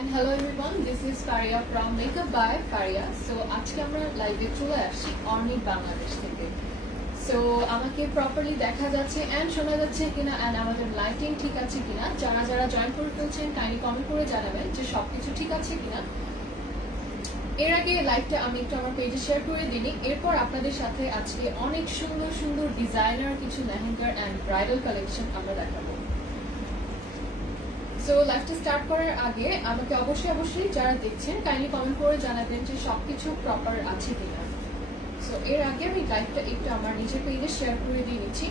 and hello everyone, this is Faria from Makeup by Faria. So আজকে আমরা লাইভে চলে আসছি অর্নিট বাংলাদেশ থেকে। সো আমাকে প্রপারলি দেখা যাচ্ছে এন্ড শোনা যাচ্ছে কিনা এন্ড আমাদের লাইটিং ঠিক আছে কিনা, যারা যারা জয়েন করে ফেলছেন কাইন্ডলি কমেন্ট করে জানাবেন যে সবকিছু ঠিক আছে কিনা। এর আগে লাইভটা আমি একটু আমার পেজে শেয়ার করে দিই, এরপর আপনাদের সাথে আজকে অনেক সুন্দর সুন্দর ডিজাইনার কিছু লেহেঙ্গার এন্ড ব্রাইডাল কালেকশন আমরা দেখাবো। সো লাইভটা স্টার্ট করার আগে আমাকে অবশ্যই যারা দেখছেন কাইন্ডলি কমেন্ট করে জানাবেন যে সবকিছু প্রপার আছে কিনা। সো এর আগে আমি লাইভটা একটু আমার নিজের পেজে শেয়ার করে দিয়ে নিচ্ছি।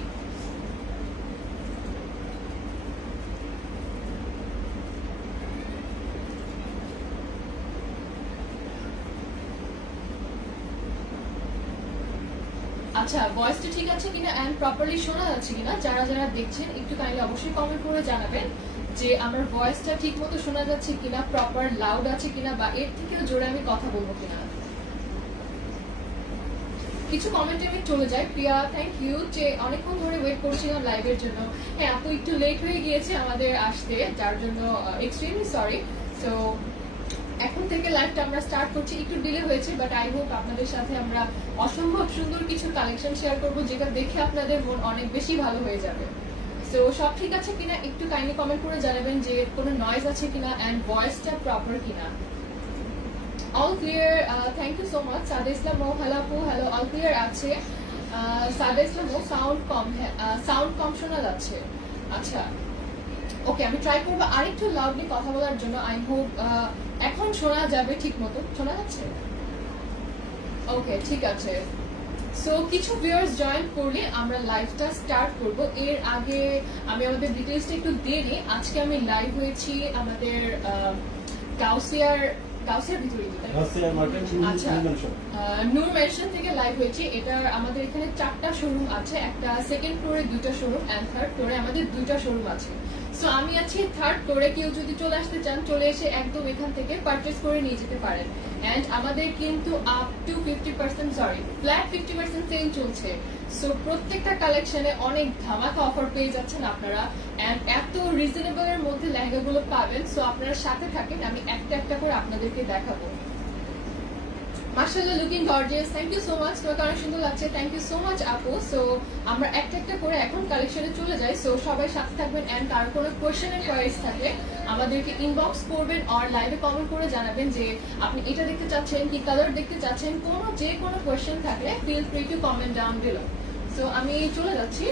আচ্ছা, ভয়েসটা ঠিক আছে কিনা এন্ড প্রপারলি শোনা যাচ্ছে কিনা, যারা যারা দেখছেন একটু কাইন্ডলি অবশ্যই কমেন্ট করে জানাবেন যে আমার ভয়েসটা ঠিক মতো শোনা যাচ্ছে কিনা, প্রপার লাউড আছে কিনা, বা এর থেকেও জোরে আমি কথা বলবো কিনা। কিছু কমেন্টে আমি চলে যাই। প্রিয়া, থ্যাংক ইউ, যে অনেকক্ষণ ধরে ওয়েট করছিলাম লাইভের জন্য। হ্যাঁ আপু, একটু লেট হয়ে গিয়েছে আমাদের আসতে, যার জন্য এক্সট্রিমলি সরি। সো এখন থেকে লাইভটা আমরা স্টার্ট করছি, একটু ডিলে হয়েছে, বাট আই হোপ আপনাদের সাথে আমরা অসম্ভব সুন্দর কিছু কালেকশন শেয়ার করবো, যেটা দেখে আপনাদের মন অনেক বেশি ভালো হয়ে যাবে। সো সব ঠিক আছে কিনা একটু কাইন্ডলি কমেন্ট করে জানাবেন যে কোনো নয়েজ আছে কিনা এন্ড ভয়েসটা প্রপার কিনা। All clear, thank you so much. Sada Islam ও হ্যালো আপু, হ্যালো, অল ক্লিয়ার আছে। সাদা ইসলাম ও সাউন্ড কম শোনা যাচ্ছে। আচ্ছা ওকে, আমি ট্রাই করবো আরেকটু লাউডলি কথা বলার জন্য। আই হোপ এখন শোনা যাবে ঠিক মতো, শোনা যাচ্ছে? ওকে ঠিক আছে। সো কিছু ভিউয়ার্স জয়েন করলে আমরা লাইভটা স্টার্ট করব। এর আগে আমি আমাদের ডিটেইলসটা একটু দিয়ে নিই। আজকে আমি লাইভ হয়েছি আমাদের গাউসিয়ার ভিতরে, আচ্ছা নূর মেনশন থেকে লাইভ হয়েছি। এটার আমাদের এখানে 4টা শোরুম আছে, একটা সেকেন্ড ফ্লোরে 2টা শোরুম এন্ড থার্ড ফ্লোরে আমাদের 2টা শোরুম আছে। সো আমি আছি থার্ড ফ্লোরে, কেউ যদি চলে আসতে চান চলে এসে একদম এখান থেকে পারচেজ করে নিয়ে যেতে পারেন। এন্ড আমাদের কিন্তু আপ টু 50% ফ্ল্যাট 50% সেল চলছে। সো প্রত্যেকটা কালেকশনে অনেক ধামাকা অফার পেয়ে যাচ্ছেন আপনারা, এন্ড এত রিজনেবল এর মধ্যে লেহেঙ্গাগুলো পাবেন। সো আপনারা সাথে থাকেন, আমি একটা একটা করে আপনাদেরকে দেখাবো। মাশাআল্লাহ, looking gorgeous, thank you so much, তোমাকে অনেক সুন্দর লাগছে, থ্যাংক ইউ সো মাচ আপু। সো আমরা একটা একটা করে এখন কালেকশনে চলে যাই। সো সবাই সাথে থাকবেন এন্ড কার কোনো কোয়েশ্চেন এন্ড কোয়ারিজ থাকলে আমাদেরকে ইনবক্স করবেন আর লাইভে কমেন্ট করে জানাবেন যে আপনি এটা দেখতে চাচ্ছেন, কি কালার দেখতে চাচ্ছেন, যে কোনো কোয়েশ্চেন থাকলে feel free to comment down below. So আমি চলে যাচ্ছি।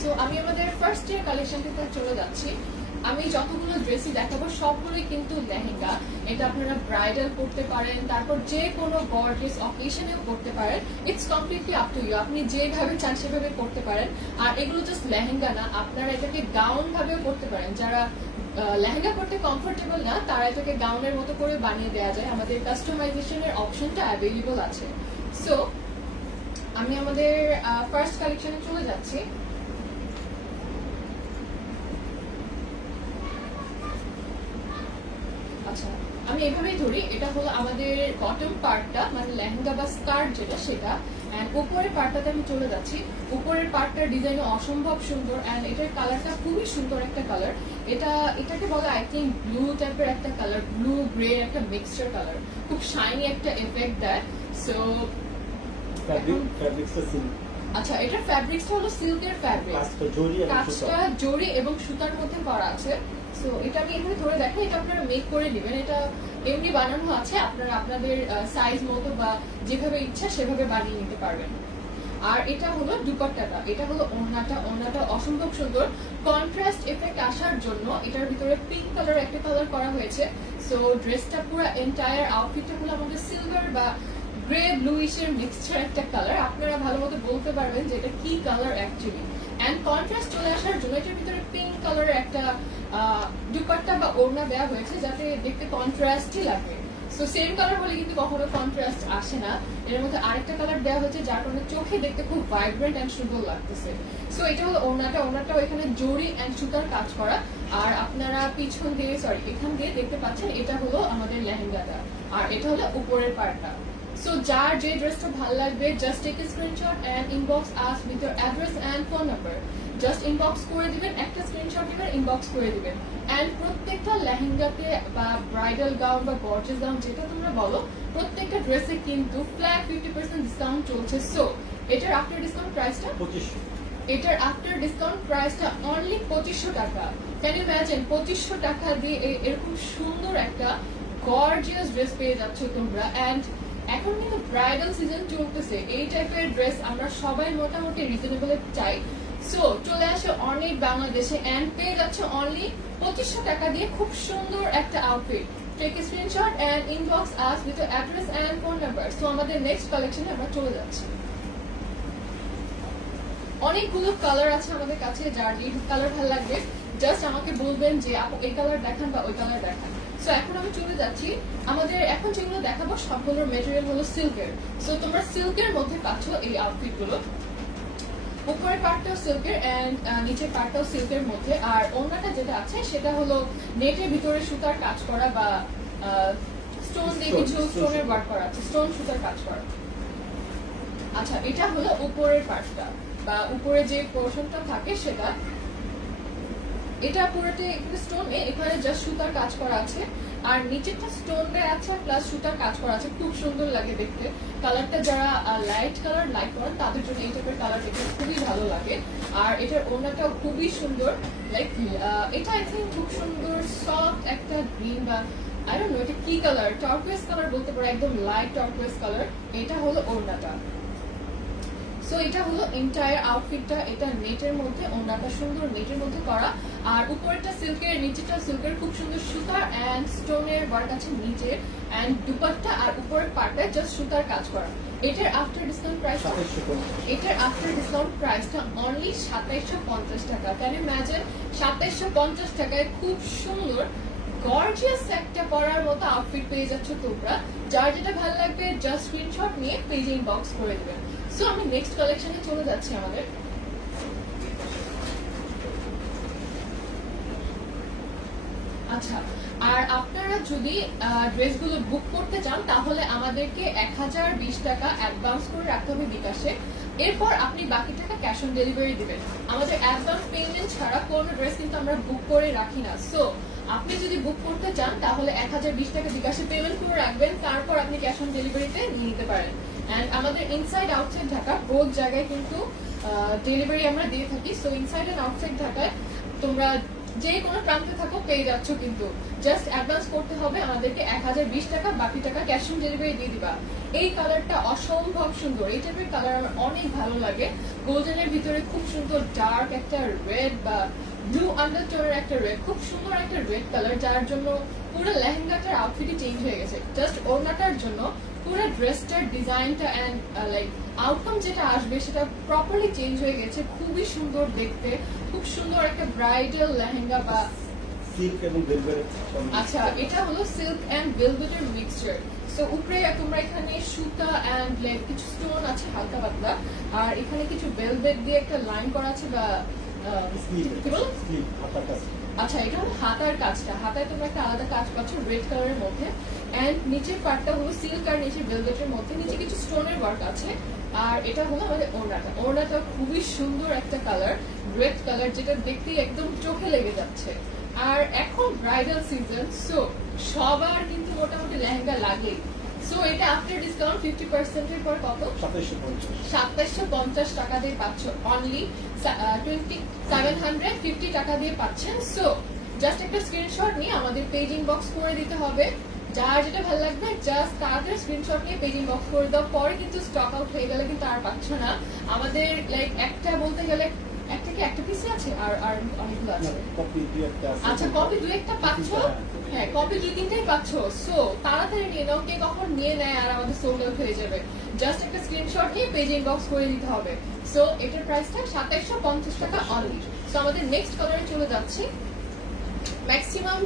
সো আমি আমাদের ফার্স্ট ইয়ার কালেকশন থেকে চলে যাচ্ছি। আমি যতগুলো ড্রেসই দেখাবো সবগুলোই কিন্তু লেহেঙ্গা। এটা আপনারা ব্রাইডাল করতে পারেন, তারপর যে কোনো গর্জিয়াস অকেশনেও করতে পারেন। It's completely up to you, আপনি যেভাবে চান সেভাবে করতে পারেন। আর এগুলো জাস্ট লেহেঙ্গা না, আপনারা এটাকে গাউন ভাবেও করতে পারেন। যারা লেহেঙ্গা করতে কমফোর্টেবল না তারা এটাকে গাউনের মতো করে বানিয়ে দেওয়া যায়, আমাদের কাস্টমাইজেশনের অপশনটা অ্যাভেলেবল আছে। সো আমি আমাদের ফার্স্ট কালেকশনে চলে যাচ্ছি। আচ্ছা আমি এভাবেই ধরি, এটা হলো আমাদের বটম পার্টটা, মানে লেহেঙ্গা বা স্কার্ট যেটা সেটা। এন্ড উপরের পার্টটাতে আমি চলে যাচ্ছি। উপরের পার্টটার ডিজাইন অসম্ভব সুন্দর এন্ড এটার কালারটা খুবই সুন্দর একটা কালার। এটাকে বলে আই থিঙ্ক ব্লু টাইপের একটা কালার, ব্লু গ্রে একটা মিক্সচার কালার, খুব শাইনি একটা এফেক্ট দেয়। সো আচ্ছা, এটার ফ্যাব্রিক্সটা হলো সিল্কের ফ্যাব্রিক, কাজটা জরি এবং সুতার মধ্যে করা আছে। সো এটা আমি এখানে ধরে দেখাই, এটা আপনারা মেক করে নেবেন। এটা এমনি বানানো আছে, আপনারা আপনাদের সাইজ মতো বা যেভাবে ইচ্ছা সেভাবে বানিয়ে নিতে পারবেন। আর এটা হলো দুপাট্টাটা, এটা হলো ওড়নাটা অসম্ভব সুন্দর। কন্ট্রাস্ট এফেক্ট আসার জন্য এটার ভিতরে পিঙ্ক কালার একটা কালার করা হয়েছে। সো ড্রেসটা পুরো এন্টায়ার আউটফিটটা হলো আমাদের সিলভার বা গ্রে ব্লুইশের মিক্সচার একটা কালার। আপনারা ভালো মতো বলতে পারবেন যে এটা কি কালার অ্যাকচুয়ালি। এন্ড কন্ট্রাস্ট চলে আসার জন্য এটার ভিতরে পিঙ্ক কালারের একটা দুপাট্টা বা ওড়না দেওয়া হয়েছে, যাতে দেখতে কন্ট্রাস্টই লাগে। সো সেম কালার বলে কিন্তু কখনো কন্ট্রাস্ট আসে না। এর মধ্যে আরেকটা কালার দেওয়া হয়েছে যার কারণে চোখে দেখতে খুব ভাইব্রেন্ট এন্ড সুন্দর লাগতেছে। সো এটা হলো ওড়নাটাও এখানে জরি এন্ড সুতার কাজ করা। আর আপনারা পিছন দিয়ে এখান দিয়ে দেখতে পাচ্ছেন এটা হলো আমাদের লেহেঙ্গাটা, আর এটা হলো উপরের পার্টটা। সো যার যে ড্রেসটা ভালো লাগবে just take a screenshot and inbox us with your address and phone number. Just inbox করে দিবেন, একটা স্ক্রিনশট দিবেন, ইনবক্স করে দিবেন। এন্ড প্রত্যেকটা লেহেঙ্গাতে বা ব্রাইডাল গাউন বা গর্জিয়াস গাউন যেটা তোমরা বলো, প্রত্যেকটা ড্রেসে কিন্তু ফ্ল্যাট 50% ডিসকাউন্ট চলছে। সো এটার আফটার ডিসকাউন্ট প্রাইসটা 2500। এটার আফটার ডিসকাউন্ট প্রাইসটা অনলি 2500 টাকা। ক্যান ইউ ইমাজিন 2500 টাকা দিয়ে এরকম সুন্দর একটা গর্জিয়াস ড্রেস পেয়ে যাচ্ছ তোমরা। এন্ড এখন কিন্তু ব্রাইডাল সিজন চলতেছে, এই টাইপের ড্রেস আমরা সবাই মোটামুটি রিজনেবল চাই। সো চলে আসে অনেক বাংলাদেশে এন্ড পেয়ে যাচ্ছে অনলি 2500 টাকা দিয়ে খুব সুন্দর একটা outfit. Take a screenshot and inbox us with your address and phone number. So আমাদের নেক্সট কালেকশনে আমরা চলে যাচ্ছি। অনেকগুলো কালার আছে আমাদের কাছে, যার যে কালার ভালো লাগবে জাস্ট আমাকে বলবেন যে আপু এই কালার দেখান বা ওই কালার দেখান। সো এখন আমি চলে যাচ্ছি, আমাদের এখন যেগুলো দেখাবো সবগুলোর মেটেরিয়াল হলো সিল্কের। সো তোমরা সিল্কের মধ্যে পাচ্ছ এই আউটফিট গুলো, উপরের পার্টটাও সিল্কের এন্ড নিচের পার্টটাও সিল্কের মধ্যে। আর ওড়নাটা যেটা আছে সেটা হলো নেটের ভিতরে সুতার কাজ করা বা স্টোন দিয়ে কিছু স্টোনের ওয়ার্ক করা আছে, স্টোন সুতার কাজ করা। আচ্ছা, এটা হলো উপরের পার্টটা বা উপরে যে পোর্শনটা থাকে সেটা। এটা পুরোটা স্টোন, এখানে জাস্ট সুতার কাজ করা আছে। আর নিচেরটা স্টোন দেয়া আছে প্লাস সুতার কাজ করা আছে, খুব সুন্দর লাগে দেখতে। কালারটা যারা লাইট কালার লাইক করেন তাদের জন্য এই টাইপের কালার দেখতে খুবই ভালো লাগে। আর এটার ওড়নাটাও খুবই সুন্দর, লাইক এটা আই থিঙ্ক খুব সুন্দর সফট একটা গ্রিন বা আই ডোন্ট নো এটা কি কালার, টার্কুয়েস কালার বলতে পারো, একদম লাইট টার্কুয়েস কালার। এটা হলো ওড়নাটা। সো এটা হলো এন্টায়ার আউটফিটটা, এটা নেটের মধ্যে, ওড়নাটা সুন্দর নেটের মধ্যে করা। আর উপরেরটা সিল্কের, নিচেটা সিল্কের, খুব সুন্দর সুতার এন্ড স্টোনের ওয়ার্ক আছে নিচে এন্ড দুপাট্টা আর উপরের পার্টটা জাস্ট সুতার কাজ করা। এটার আফটার ডিসকাউন্ট প্রাইস, এটার আফটার ডিসকাউন্ট প্রাইসটা অনলি 2750 টাকা। ক্যান ইউ ইমাজিন 2750 টাকায় খুব সুন্দর গর্জিয়াস একটা পরার মতো আউটফিট পেয়ে যাচ্ছ তোমরা। যার যেটা ভালো লাগবে জাস্ট স্ক্রিনশট নিয়ে পেজে ইনবক্স করে দিবেন। সো আমি নেক্সট কালেকশনে চলে যাচ্ছি আমাদের। আচ্ছা, আর আপনারা যদি ড্রেসগুলো বুক করতে চান তাহলে আমাদেরকে 1020 টাকা অ্যাডভান্স করে রাখতে হবে বিকাশে। এরপর আপনি বাকি টাকা ক্যাশ অন ডেলিভারি দিবেন। আমাদের অ্যাডভান্স পেমেন্ট ছাড়া কোনো ড্রেস কিন্তু আমরা বুক করে রাখি না। সো আপনি যদি বুক করতে চান তাহলে 1020 টাকা বিকাশে পেমেন্ট করে রাখবেন, তারপর আপনি ক্যাশ অন ডেলিভারিতে নিয়ে নিতে পারেন। এন্ড আমাদের ইনসাইড আউটসাইড ঢাকা বোথ জায়গায় কিন্তু ডেলিভারি আমরা দিয়ে থাকি। সো ইনসাইড এন্ড আউটসাইড ঢাকায় তোমরা যে কোনো প্রান্তে থাকো পেয়ে যাচ্ছ, কিন্তু জাস্ট অ্যাডভান্স করতে হবে আমাদেরকে 1020 টাকা, বাকি টাকা ক্যাশ অন ডেলিভারি দিয়ে দিবা। এই কালারটা অসম্ভব সুন্দর, এই টাইপের কালার আমার অনেক ভালো লাগে। গোল্ডেনের ভিতরে খুব সুন্দর ডার্ক একটা রেড বা ব্লু আন্ডারটোনের একটা রেড, খুব সুন্দর একটা রেড কালার, যার জন্য পুরো লেহেঙ্গাটার আউটফিটই চেঞ্জ হয়ে গেছে। জাস্ট ওড়নাটার জন্য পুরো ড্রেসটার ডিজাইনটা এন্ড লাইক আউটকাম যেটা আসবে সেটা প্রপারলি চেঞ্জ হয়ে গেছে, খুবই সুন্দর দেখতে, খুব সুন্দর একটা ব্রাইডাল লেহেঙ্গা বা সিল্ক এবং ভেলভেট। আচ্ছা, এটা হলো সিল্ক এন্ড ভেলভেটের মিক্সচার। সো উপরে তোমরা এখানে সুতা এন্ড লাইক কিছু স্টোন আছে হালকা পাতলা, আর এখানে কিছু ভেলভেট দিয়ে একটা লাইন করা আছে বা কি বল। আচ্ছা, এটা হলো হাতার কাজটা, হাতায় তোমরা একটা আলাদা কাজ পাচ্ছ রেড কালারের মধ্যে। এন্ড নিচের পার্টটা হলো সিল্ক আর নিচে ভেলভেটের মধ্যে, নিচে কিছু স্টোনের ওয়ার্ক আছে। আর এটা হলো আমাদের ওড়নাটা, ওড়নাটা খুবই সুন্দর একটা কালার, রেড কালার, যেটা দেখতেই একদম চোখে লেগে যাচ্ছে। আর এখন ব্রাইডাল সিজন, সো সবার কিন্তু মোটামুটি লেহেঙ্গা লাগেই। সো এটা আফটার ডিসকাউন্ট 50% এর পর কত? 2750 টাকা দিয়ে পাচ্ছ, অনলি 2750 টাকা দিয়ে পাচ্ছেন। সো জাস্ট একটা স্ক্রিনশট নিয়ে আমাদের পেজ ইনবক্স করে দিতে হবে। যার যেটা ভালো লাগবে জাস্ট তাদের স্ক্রিনশট নিয়ে পেজ ইনবক্স করে দাও। পরে কিন্তু স্টক আউট হয়ে গেলে কিন্তু আর পাচ্ছ না। আমাদের লাইক একটা বলতে গেলে একটা পিসে আছে, আর আর অনেকগুলো আছে। আচ্ছা, কপি দুই একটা পাচ্ছ, হ্যাঁ কপি দুই তিনটাই পাচ্ছ। সো তাড়াতাড়ি নিয়ে নাও, কে কখন নিয়ে নেয় আর আমাদের সোল্ড আউট হয়ে যাবে। জাস্ট একটা স্ক্রিনশট নিয়ে পেজ ইনবক্স করে দিতে হবে। সো এটার প্রাইসটা 2750 টাকা অনলি। সো আমাদের নেক্সট কালারে চলে যাচ্ছি। ম্যাক্সিমাম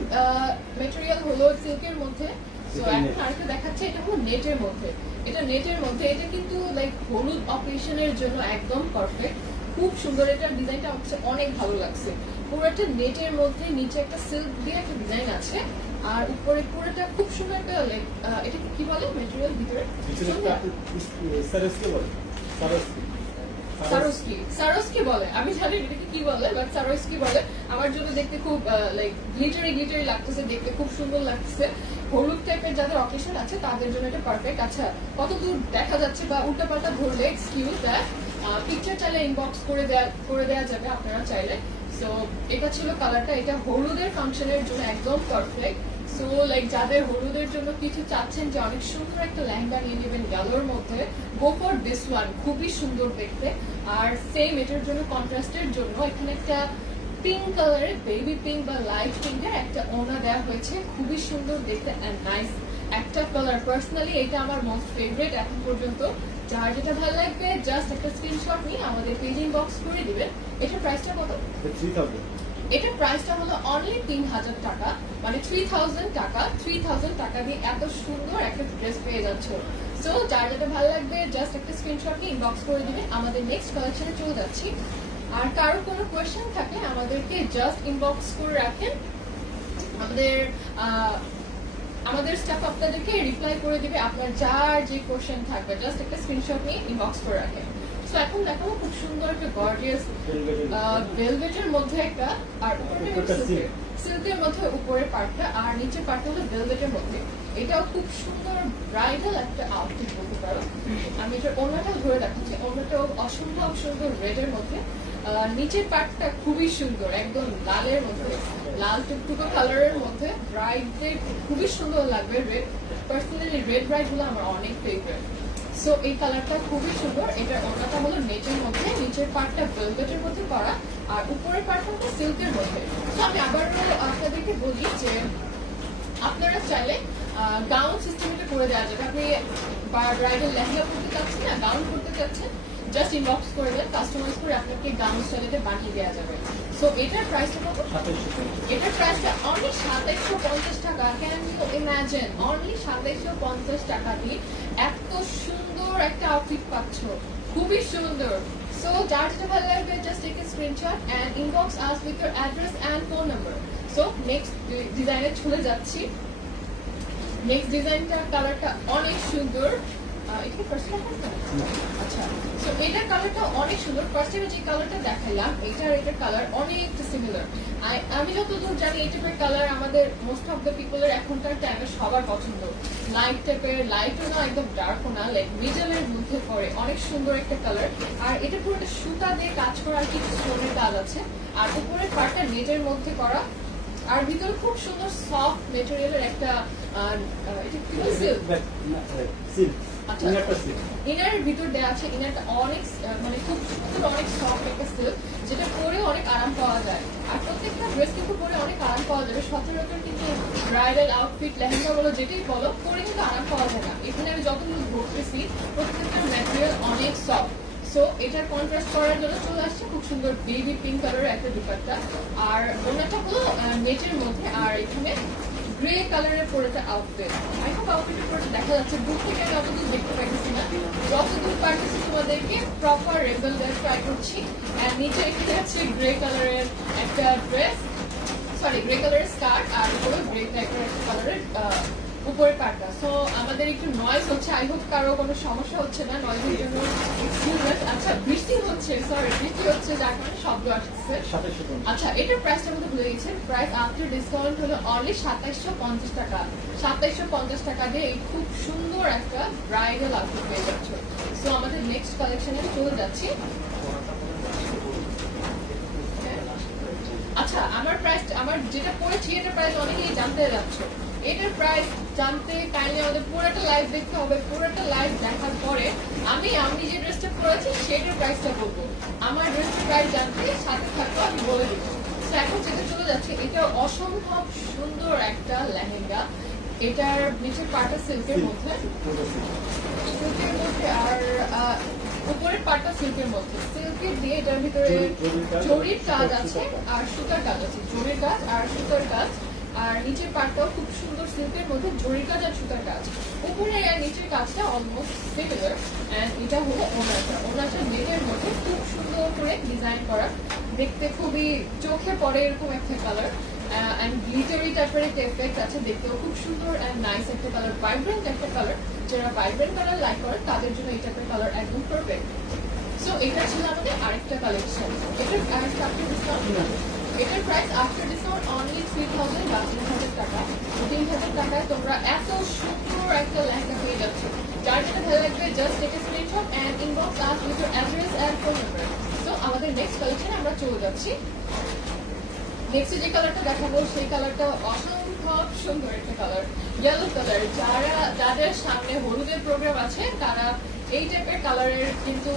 মেটেরিয়াল হলো সিল্কের মধ্যে। সো এখন আরেকটা দেখাচ্ছে, এটা হলো নেটের মধ্যে। এটা নেটের মধ্যে, এটা কিন্তু লাইক হলুদ অকেশনের জন্য একদম পারফেক্ট। খুব সুন্দর, এটার ডিজাইনটা আমার কাছে অনেক ভালো লাগছে। পুরোটা নেটের মধ্যে নিচে একটা সিল্ক দিয়ে একটা ডিজাইন আছে, আর উপরে পুরোটা খুব সুন্দর একটা এটা কি বলে ম্যাটেরিয়াল ভিতরে সারসকে বলে সারোস্কি বলে, আমি জানি এটাকে কি বলে, বাট সারোস্কি বলে। আমার জন্য দেখতে খুব লাইক গ্লিটারি লাগতেছে, দেখতে খুব সুন্দর লাগতেছে। হলুদ টাইপের যাদের অকেশন আছে তাদের জন্য এটা পারফেক্ট। আচ্ছা, কত দূর দেখা যাচ্ছে বা উল্টাপাল্টা ধরলে এক্সকিউজ দ্যাট, পিকচার চাইলে ইনবক্স করে দেওয়া যাবে আপনারা চাইলে। সো এটা ছিল কালারটা, এটা হলুদের ফাংশনের জন্য একদম পারফেক্ট। সো লাইক যাদের হলুদের জন্য কিছু চাচ্ছেন যে অনেক সুন্দর একটা লেহেঙ্গা নিয়ে নেবেন গালোর মধ্যে, গো ফর দিস ওয়ান, খুবই সুন্দর দেখতে। আর সেম এটার জন্য কন্ট্রাস্টের জন্য এখানে একটা পিঙ্ক কালারের, বেবি পিঙ্ক বা লাইট পিঙ্কের একটা ওনা দেওয়া হয়েছে, খুবই সুন্দর দেখতে অ্যান্ড নাইস একটা কালার। পার্সোনালি এটা আমার মোস্ট ফেভারিট এখন পর্যন্ত। যার যেটা ভালো লাগবে জাস্ট একটা স্ক্রিনশট নিয়ে আমাদের পেজ ইনবক্স করে দিবেন। এটার প্রাইসটা কত? 3000। এটার প্রাইসটা হলো অনলি 3000 টাকা, মানে 3000 টাকা। 3000 টাকা দিয়ে এত সুন্দর একটা ড্রেস পেয়ে যাচ্ছ। সো যার যেটা ভালো লাগবে জাস্ট একটা স্ক্রিনশট নিয়ে ইনবক্স করে দিবেন। আমাদের নেক্সট কালেকশনে চলে যাচ্ছি। আর কারো কোনো কোয়েশ্চেন থাকলে আমাদেরকে জাস্ট ইনবক্স করে রাখেন, আমাদের স্টাফ আপনাদেরকে রিপ্লাই করে দিবে। আপনার যার যে কোয়েশ্চেন থাকবে জাস্ট একটা স্ক্রিনশট নিয়ে ইনবক্স করে রাখেন। সো এখন দেখাবো খুব সুন্দর একটা গর্জিয়াস ভেলভেটের মধ্যে একটা, আর সিল্কের মধ্যে উপরের পার্টটা আর নিচের পার্টটা হলো ভেলভেটের মধ্যে। এটাও খুব সুন্দর ব্রাইডাল একটা আউটফিট বলতে পারো। আমি এটার ওড়নাটা ধরে দেখাচ্ছি, ওড়নাটাও অসম্ভব সুন্দর রেডের মধ্যে। নিচের পার্টটা খুবই সুন্দর, একদম লালের মধ্যে, লাল টুকটুকো কালারের মধ্যে। ব্রাইডদের খুবই সুন্দর লাগবে রেড, পার্সোনালি রেড ব্রাইড গুলো আমার অনেক ফেভারিট। সো এই কালারটা খুবই সুন্দর। এটার ওড়নাটা হলো নেটের মধ্যে, নিচের পার্টটা ভেলভেটের মধ্যে করা, আর উপরের পার্টটা হলো সিল্কের মধ্যে। তো আমি আবারও আপনাদেরকে বলি যে আপনারা চাইলে গাউন সিস্টেমটা করে দেওয়া যাবে। আপনি ব্রাইডাল লেহেঙ্গা করতে চাচ্ছেন না, গাউন করতে চাচ্ছেন, জাস্ট ইনবক্স করে দেন, কাস্টমাইজ করে আপনাকে গাউন স্টাইলে বানিয়ে দেওয়া যাবে। সো এটার প্রাইসটা কত? 2700। এটার প্রাইসটা অনলি 2750 টাকা। ক্যান ইউ ইমাজিন, অনলি 2750 টাকা দিয়ে এত সুন্দর একটা আউটফিট পাচ্ছ, খুবই সুন্দর। সো যার যেটা ভালো লাগবে just take a screenshot and inbox us with your address and phone number. So next ডিজাইনে চলে যাচ্ছি। নেক্সট ডিজাইনটার কালারটা অনেক সুন্দর। এটা ফার্স্ট আচ্ছা, সো এটার কালারটা অনেক সুন্দর। ফার্স্টে যে কালারটা দেখাইলাম এটার কালার অনেকটা সিমিলার। আমি যতদূর জানি এই টাইপের কালার আমাদের মোস্ট অফ দ্য পিপলের এখনকার টাইমে সবার পছন্দ। লাইট টাইপের, লাইটও না একদম ডার্কও না, লাইক মিডলের মধ্যে পড়ে, অনেক সুন্দর একটা কালার। আর এটা পুরোটা সুতা দিয়ে কাজ করা, আর কিছু স্টোনের কাজ আছে। আর উপরের পার্টটা নেটের মধ্যে করা, আর ভিতরে খুব সুন্দর সফট মেটেরিয়ালের একটা এটা কি বলে সিল্ক। আচ্ছা, ইনারের ভিতর দেওয়া আছে। ইনারটা অনেক মানে খুব সুন্দর, অনেক সফট একটা সিল্ক, যেটা পরে অনেক আরাম পাওয়া যায়। আর প্রত্যেকটা ড্রেস কিন্তু পরে অনেক আরাম পাওয়া যাবে। সচরাচর কিন্তু ব্রাইডাল আউটফিট, লেহেঙ্গা বলো যেটাই বলো, পরে কিন্তু আরাম পাওয়া যায় না। এখানে আমি যতদূর ধরতেছি প্রত্যেকটা ম্যাটেরিয়াল অনেক সফট। সো এটার কন্ট্রাস্ট করার জন্য চলে আসছে খুব সুন্দর বেবি পিঙ্ক কালারের একটা দুপাট্টা, আর ওনাটা হলো নেটের মধ্যে। আর এখানে গ্রে কালারের পরেটা আউটফিট। আই হোপ আউটফিটের পরে দেখা যাচ্ছে, দূর থেকে আমি অতদূর দেখতে পাইতেছি না, যতদূর পারতেছি তোমাদেরকে প্রপার রেবেল ড্রেস ট্রাই করছি। আর নিচে এখানে আছে গ্রে কালারের একটা ড্রেস, সরি গ্রে কালারের স্কার্ট, আর উপরে গ্রে টাইপের একটা কালারের উপরের পার্টটা। সো আমাদের একটু নয়েজ হচ্ছে, আই হোপ কারো কোনো সমস্যা হচ্ছে না, নয়েজের জন্য এক্সকিউজ। আচ্ছা, বৃষ্টি হচ্ছে, সরি বৃষ্টি হচ্ছে যার কারণে শব্দ আসছে। আচ্ছা, এটার প্রাইসটা মধ্যে ভুলে গেছে, প্রাইস আফটার ডিসকাউন্ট হলো অনলি 2750 টাকা। 2750 টাকা দিয়ে এই খুব সুন্দর একটা ব্রাইডাল আউটফিট পেয়ে যাচ্ছ। সো আমাদের নেক্সট কালেকশনে চলে যাচ্ছি। আচ্ছা, আমার যেটা পড়েছি এটার প্রাইস অনেকেই জানতে যাচ্ছ। এটার প্রাইস জানতে কাইন্ডলি আমাদের পুরোটা লাইভ দেখতে হবে। পুরোটা লাইভ দেখার পরে আমি যে ড্রেসটা পরেছি সেটার প্রাইসটা বলবো। আমার ড্রেসটার প্রাইস জানতে সাথে থাকবো, আমি বলে দেবো। এখন যেটা চলে যাচ্ছে, এটা অসম্ভব সুন্দর একটা লেহেঙ্গা। এটার নিচের পাটা সিল্কের মধ্যে, আর উপরের পাটটা সিল্কের মধ্যে, সিল্কের দিয়ে এটার ভিতরে জরির কাজ আছে আর সুতার কাজ আছে, জরির কাজ আর সুতার কাজ। আর নিচের পাটটাও খুব সুন্দর সিল্কের মধ্যে জরির কাজ আর সুতার কাজ। উপরে আর নিচের কাজটা অলমোস্ট সিমিলার। এন্ড এটা হলো ওনাটা নেটের মধ্যে খুব সুন্দর করে দেখতে খুবই চোখে পড়ে এরকম একটা কালার অ্যান্ড গ্লিটারি টাইপের একটা এফেক্ট আছে, দেখতেও খুব সুন্দর অ্যান্ড নাইস একটা কালার, ভাইব্রেন্ট একটা কালার। যারা ভাইব্রেন্ট কালার লাইক করে তাদের জন্য এই টাইপের কালার একদম পারফেক্ট। সো এটা ছিল আমাদের আরেকটা কালেকশন। এটার প্রাইস আফটার ডিসকাউন্ট, এটার প্রাইস আফটার ডিসকাউন্ট অনলি 3000 বা 3000 টাকা। 3000 টাকায় তোমরা এত সুন্দর একটা লেহেঙ্গা পেয়ে যাচ্ছ। যার যেটা ভালো লাগবে just take a screenshot and inbox us with your address and phone number. So আমাদের নেক্সট কালেকশনে আমরা চলে যাচ্ছি। নেক্সট যে কালারটা দেখাবো সেই কালারটা অসম্ভব সুন্দর একটা কালার, ইয়েলো কালার। যাদের সামনে হলুদের প্রোগ্রাম আছে তারা এই টাইপের কালারের কিন্তু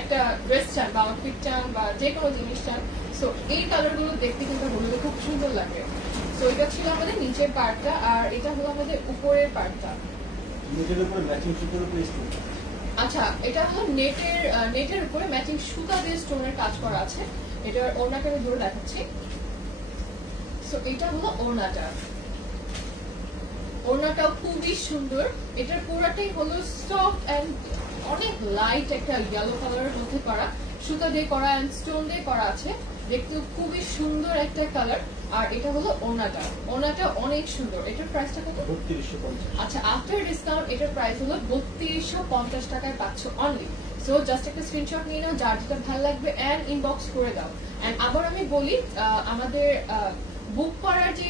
একটা ড্রেস চান বা আউটফিট চান বা যে কোনো জিনিস চান। সো এই কালারগুলো দেখতে কিন্তু হলুদে খুব সুন্দর লাগে। সো এটা ছিল আমাদের নিচের পার্টটা, আর এটা হলো আমাদের উপরের পার্টটা। নেটের উপরে ম্যাচিং সুতোর উপরে স্টোন। আচ্ছা, এটা হলো নেটের উপরে ম্যাচিং সুতা দিয়ে স্টোনের কাজ করা আছে। এটার ওড়নাটা আমি ধরে দেখাচ্ছি। সো এটা হলো ওড়নাটা, ওড়নাটাও খুবই সুন্দর। এটার পুরাটাই হলো সফট এন্ড অনেক লাইট একটা ইয়েলো কালারের মধ্যে করা, সুতা দিয়ে করা এন্ড স্টোন দিয়ে করা আছে, দেখতে খুবই সুন্দর একটা কালার। আর এটা হলো ওড়নাটা, ওড়নাটা অনেক সুন্দর। এটার প্রাইসটা কত? 3250। আচ্ছা, আফটার ডিসকাউন্ট এটার প্রাইস হলো 3250 টাকায় পাচ্ছ অনলি। সো জাস্ট একটা স্ক্রিনশট নিয়ে নাও, যার যেটা ভালো লাগবে এন্ড ইনবক্স করে দাও। এন্ড আবার আমি বলি, আমাদের বুক করার যে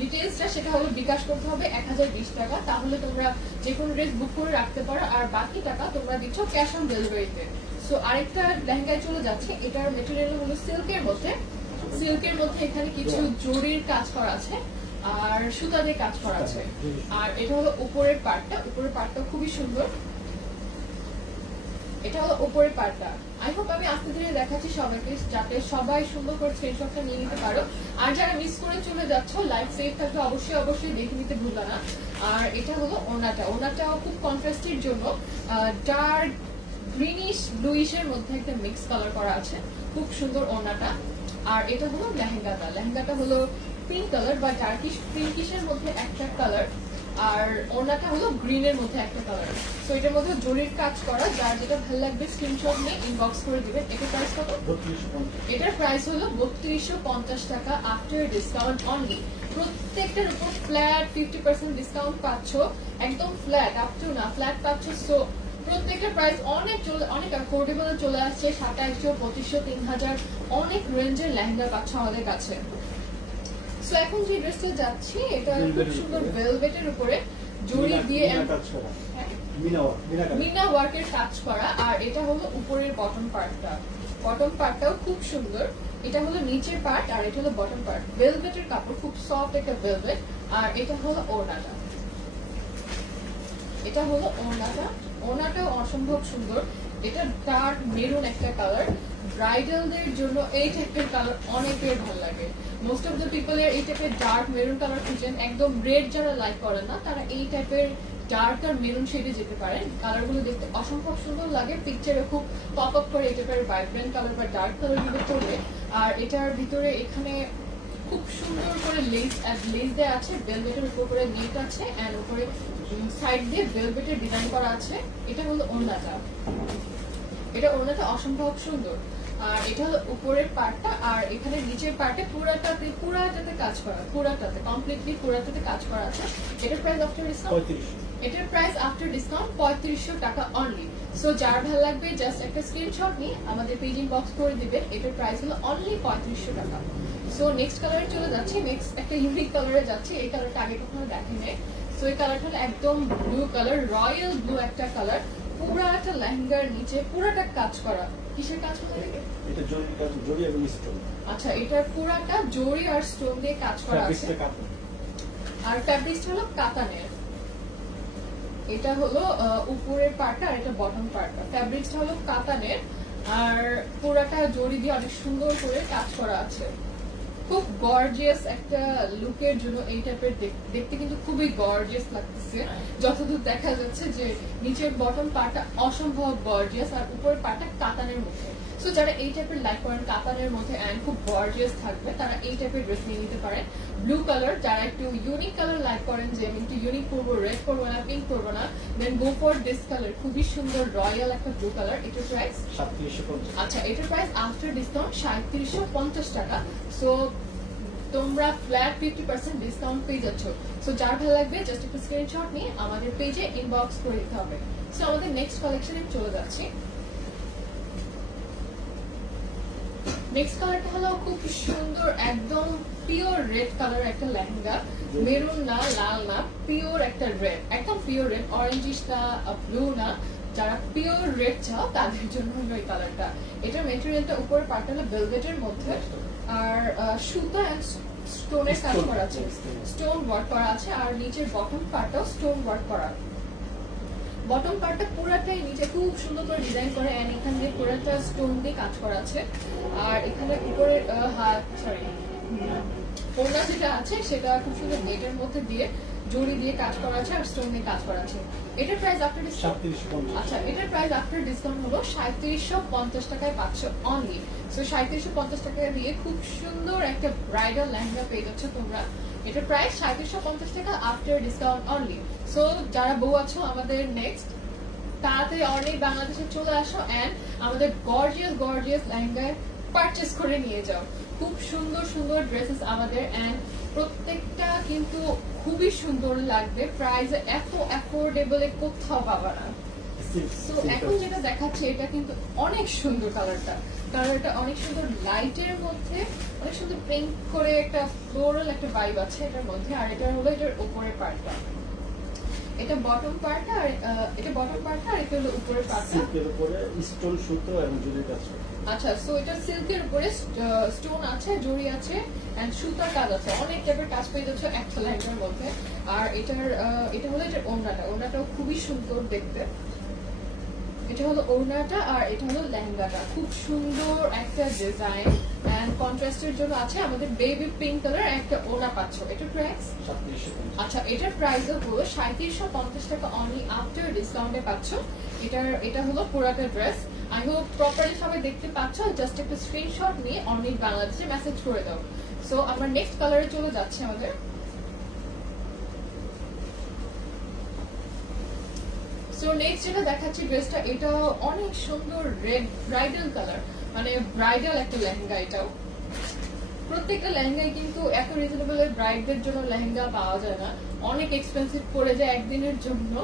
ডিটেইলসটা সেটা হলো বিকাশ করতে হবে 1020 টাকা, তাহলে তোমরা যে কোনো ড্রেস বুক করে রাখতে পারো, আর বাকি টাকা তোমরা দিচ্ছ ক্যাশ অন ডেলিভারিতে। সো আরেকটা লেহেঙ্গায় চলে যাচ্ছে। এটার মেটেরিয়াল হলো সিল্কের মধ্যে, সিল্কের মধ্যে এখানে কিছু জরির কাজ করা আছে আর সুতা দিয়ে কাজ করা আছে। আর এটা হলো উপরের পার্টটা, উপরের পার্টটা খুবই সুন্দর। এটা হলো উপরের পার্টটা। আই হোপ আমি আস্তে ধীরে দেখাচ্ছি সবাইকে, যাতে সবাই সুন্দর করে স্ক্রিনশটটা নিয়ে নিতে পারো। আর যারা মিস করে চলে যাচ্ছ, লাইভ সেভ থাকলে অবশ্যই দেখে নিতে ভুলবে না। আর এটা হলো ওড়নাটা, ওড়নাটাও খুব কন্ট্রাস্টের জন্য ডার্ক গ্রিনিশ ব্লুইশের মধ্যে একটা মিক্স কালার করা আছে, খুব সুন্দর ওড়নাটা। আর এটা হলো লেহেঙ্গাটা, লেহেঙ্গাটা হলো পিঙ্ক কালার বা ডার্কিশ পিঙ্কিশের মধ্যে একটা কালার, আর ওড়নাটা হলো গ্রিনের মধ্যে একটা কালার। সো এটার মধ্যে জরির কাজ করা, যার যেটা ভালো লাগবে স্ক্রিনশট নিয়ে ইনবক্স করে দিবেন। এটার প্রাইস কত? 3250। এটার প্রাইস হলো 3250 টাকা আফটার ডিসকাউন্ট অনলি। প্রত্যেকটার উপর ফ্ল্যাট 50% ডিসকাউন্ট পাচ্ছ, একদম ফ্ল্যাট, আপ টু না ফ্ল্যাট পাচ্ছ। সো প্রত্যেকটা প্রাইস অনেক অ্যাফোর্ডেবল চলে আসছে। 2700, 2500, 3000 অনেক রেঞ্জের লেহেঙ্গা পাচ্ছ আমাদের কাছে। সো এখন যে ড্রেসটা যাচ্ছি এটা খুব সুন্দর ভেলভেটের উপরে জরি দিয়ে মিনা ওয়ার্কের কাজ করা। আর এটা হলো উপরের বটম পার্টটা, বটম পার্টটাও খুব সুন্দর। এটা হলো নিচের পার্ট আর এটা হলো বটম পার্ট। ভেলভেটের কাপড়, খুব সফট একটা ভেলভেট। আর এটা হলো ওড়নাটা, এটা হলো ওড়নাটা, ওড়নাটাও অসম্ভব সুন্দর। এটা ডার্ক মেরুন একটা কালার, ব্রাইডালদের জন্য এই টাইপের কালার অনেকের ভালো লাগে। মোস্ট অফ দ্য পিপল এই টাইপের ডার্ক মেরুন কালার খুঁজেন, একদম রেড যারা লাইক করেন না তারা এই টাইপের ডার্ক আর মেরুন শেডে যেতে পারেন। কালারগুলো দেখতে অসম্ভব সুন্দর লাগে, পিকচারে খুব পপ আপ করে এই টাইপের ভাইব্রেন্ট কালার বা ডার্ক কালার গুলো করলে। আর এটার ভিতরে এখানে খুব সুন্দর করে লেস দেওয়া আছে, ভেলভেটের উপর করে নেট আছে এন্ড উপরে সাইড দিয়ে ভেলভেটের ডিজাইন করা আছে। এটা হলো ওড়নাটা, এটা ওড়নাটা অসম্ভব সুন্দর। আর এটা হলো উপরের পার্টটা, আর এখানে নিচের পার্টে পুরাটাতে কাজ করা, পুরাটাতে কমপ্লিটলি পুরাটাতে কাজ করা আছে। এটার প্রাইস আফটার ডিসকাউন্ট 3500। এটার প্রাইস আফটার ডিসকাউন্ট 3500 টাকা অনলি। সো যার ভালো লাগবে জাস্ট একটা স্ক্রিনশট নিয়ে আমাদের পেজ ইনবক্স করে দিবেন। এটার প্রাইস হলো অনলি 3500 টাকা। সো নেক্সট কালারে চলে যাচ্ছি, নেক্সট একটা ইউনিক কালারে যাচ্ছি। এই কালারটা আগে কখনো দেখেনি। সো এই কালারটা হলো একদম ব্লু কালার, রয়্যাল ব্লু একটা কালার। পুরাটা লেহেঙ্গার নিচে পুরাটা কাজ করা, কিসের কাজ করা লাগে? এটা জরি এবং স্টোন। আচ্ছা, এটা পুরাটা জরি আর স্টোন দিয়ে কাজ করা আছে। আর ফ্যাব্রিকটা হলো কাতানের। এটা হলো উপরের পার্টটা আর এটা বটম পার্টটা। ফ্যাব্রিকটা হলো কাতানের আর পুরাটা জরি দিয়ে অনেক সুন্দর করে কাজ করা আছে। খুব গর্জিয়াস একটা লুকের জন্য এই টাইপের দেখতে কিন্তু খুবই গর্জিয়াস লাগতেছে। যতদূর দেখা যাচ্ছে যে নিচের বটম পার্টটা অসম্ভব গর্জিয়াস আর উপরের পার্টটা কাতানের মধ্যে। সো যারা এই টাইপের লাইক করেন কাতানের মধ্যে অ্যান্ড খুব গর্জিয়াস থাকবে তারা এই টাইপের ড্রেস নিয়ে নিতে পারেন। ব্লু কালার, যারা একটু ইউনিক কালার লাইক করেন যে আমি একটু ইউনিক করবো, রেড করবো না, পিঙ্ক করবো না, দেন গো ফর দিস কালার। খুবই সুন্দর রয়্যাল একটা ব্লু কালার। এটার প্রাইস 3750। আচ্ছা, এটার প্রাইস আফটার ডিসকাউন্ট 3750 টাকা। সো তোমরা ফ্ল্যাট 50% ডিসকাউন্ট পেয়ে যাচ্ছ। সো যার ভালো লাগবে জাস্ট একটা স্ক্রিনশট নিয়ে আমাদের পেজে ইনবক্স করে দিতে হবে। সো আমাদের নেক্সট কালেকশনে চলে যাচ্ছি। নেক্সট কালারটা হলো খুব সুন্দর একদম পিওর রেড কালার একটা লেহেঙ্গা। মেরুন না, লাল না, পিওর একটা রেড, একদম পিওর রেড, অরেঞ্জিশ না, ব্লু না। যারা পিওর রেড চাও তাদের জন্য হলো এই কালারটা। এটার মেটেরিয়ালটা উপরে পার্ট হলো ভেলভেটের মধ্যে, আর সুতা এন্ড স্টোনের কাজ করা আছে, স্টোন ওয়ার্ক করা আছে, আর নিচের বটম পার্টটাও স্টোন ওয়ার্ক করা। বটম পার্টটা পুরাটাই নিচে খুব সুন্দর করে ডিজাইন করে এন্ড এখান দিয়ে পুরাটা স্টোন দিয়ে কাজ করা আছে। আর এখানে উপরে হাত সরি ওড়না যেটা আছে সেটা খুব সুন্দর নেটের মধ্যে দিয়ে জড়ি দিয়ে কাজ করা আছে আর স্টোন দিয়ে কাজ করা আছে। এটার প্রাইস আফটার ডিসকাউন্ট 3750। আচ্ছা, এটার প্রাইস আফটার ডিসকাউন্ট হলো 3750 টাকায় পাচ্ছ অনলি। সো 3750 টাকা দিয়ে খুব সুন্দর একটা ব্রাইডাল লেহেঙ্গা পেয়ে যাচ্ছ তোমরা। এটার প্রাইস 3750 টাকা আফটার ডিসকাউন্ট অনলি। সো যারা বউ আছো আমাদের নেক্সট তাড়াতাড়ি অনেক বাংলাদেশে চলে আসো এন্ড আমাদের গর্জিয়াস লেহেঙ্গা পারচেজ করে নিয়ে যাও। খুব সুন্দর সুন্দর ড্রেসেস আমাদের এন্ড প্রত্যেকটা কিন্তু খুবই সুন্দর লাগবে। প্রাইস এত অ্যাফোর্ডেবলে কোথাও পাবা না। সো এখন যেটা দেখাচ্ছে এটা কিন্তু অনেক সুন্দর কালারটা অনেক সুন্দর লাইটের মধ্যে, অনেক সুন্দর পিঙ্ক করে একটা ফ্লোরাল একটা ভাইব আছে এটার মধ্যে। আর এটা হলো এটার উপরের পার্টটা, এটা বটম পার্টটা, আর এটা বটম পার্টটা, আর এটা হলো উপরের পার্টটা। সিল্কের উপরে স্টোন সুতো এবং জরি কাজ করা। আচ্ছা, সো এটা সিল্কের উপরে স্টোন আছে, জড়ি আছে এন্ড সুতার কাজ আছে, অনেক টাইপের কাজ পেয়ে যাচ্ছে একটা লেহেঙ্গার মধ্যে। আর এটা হলো এটার ওড়নাটাও খুবই সুন্দর দেখতে। এটা হলো ওড়নাটা আর এটা হলো লেহেঙ্গাটা, খুব সুন্দর একটা ডিজাইন এন্ড কন্ট্রাস্টের জন্য আছে আমাদের বেবি পিঙ্ক কালার একটা ওড়না পাচ্ছ। এটার প্রাইস 3750। আচ্ছা, এটার প্রাইস হলো 3750 টাকা অনলি আফটার ডিসকাউন্টে পাচ্ছ। এটা হলো পুরাটা ড্রেস। আই হোপ প্রপারলি সবাই দেখতে পাচ্ছ। জাস্ট একটা স্ক্রিনশট নিয়ে অনলি বাংলাদেশে মেসেজ করে দাও। সো আমরা নেক্সট কালারে চলে যাচ্ছি আমাদের। সো নেক্সট যেটা দেখাচ্ছি ড্রেসটা, এটা অনেক সুন্দর রেড ব্রাইডাল কালার, মানে ব্রাইডাল একটা লেহেঙ্গা। এটাও প্রত্যেকটা লেহেঙ্গায় কিন্তু এত রিজনেবল ব্রাইডদের জন্য লেহেঙ্গা পাওয়া যায় না, অনেক এক্সপেন্সিভ পড়ে যায় একদিনের জন্য।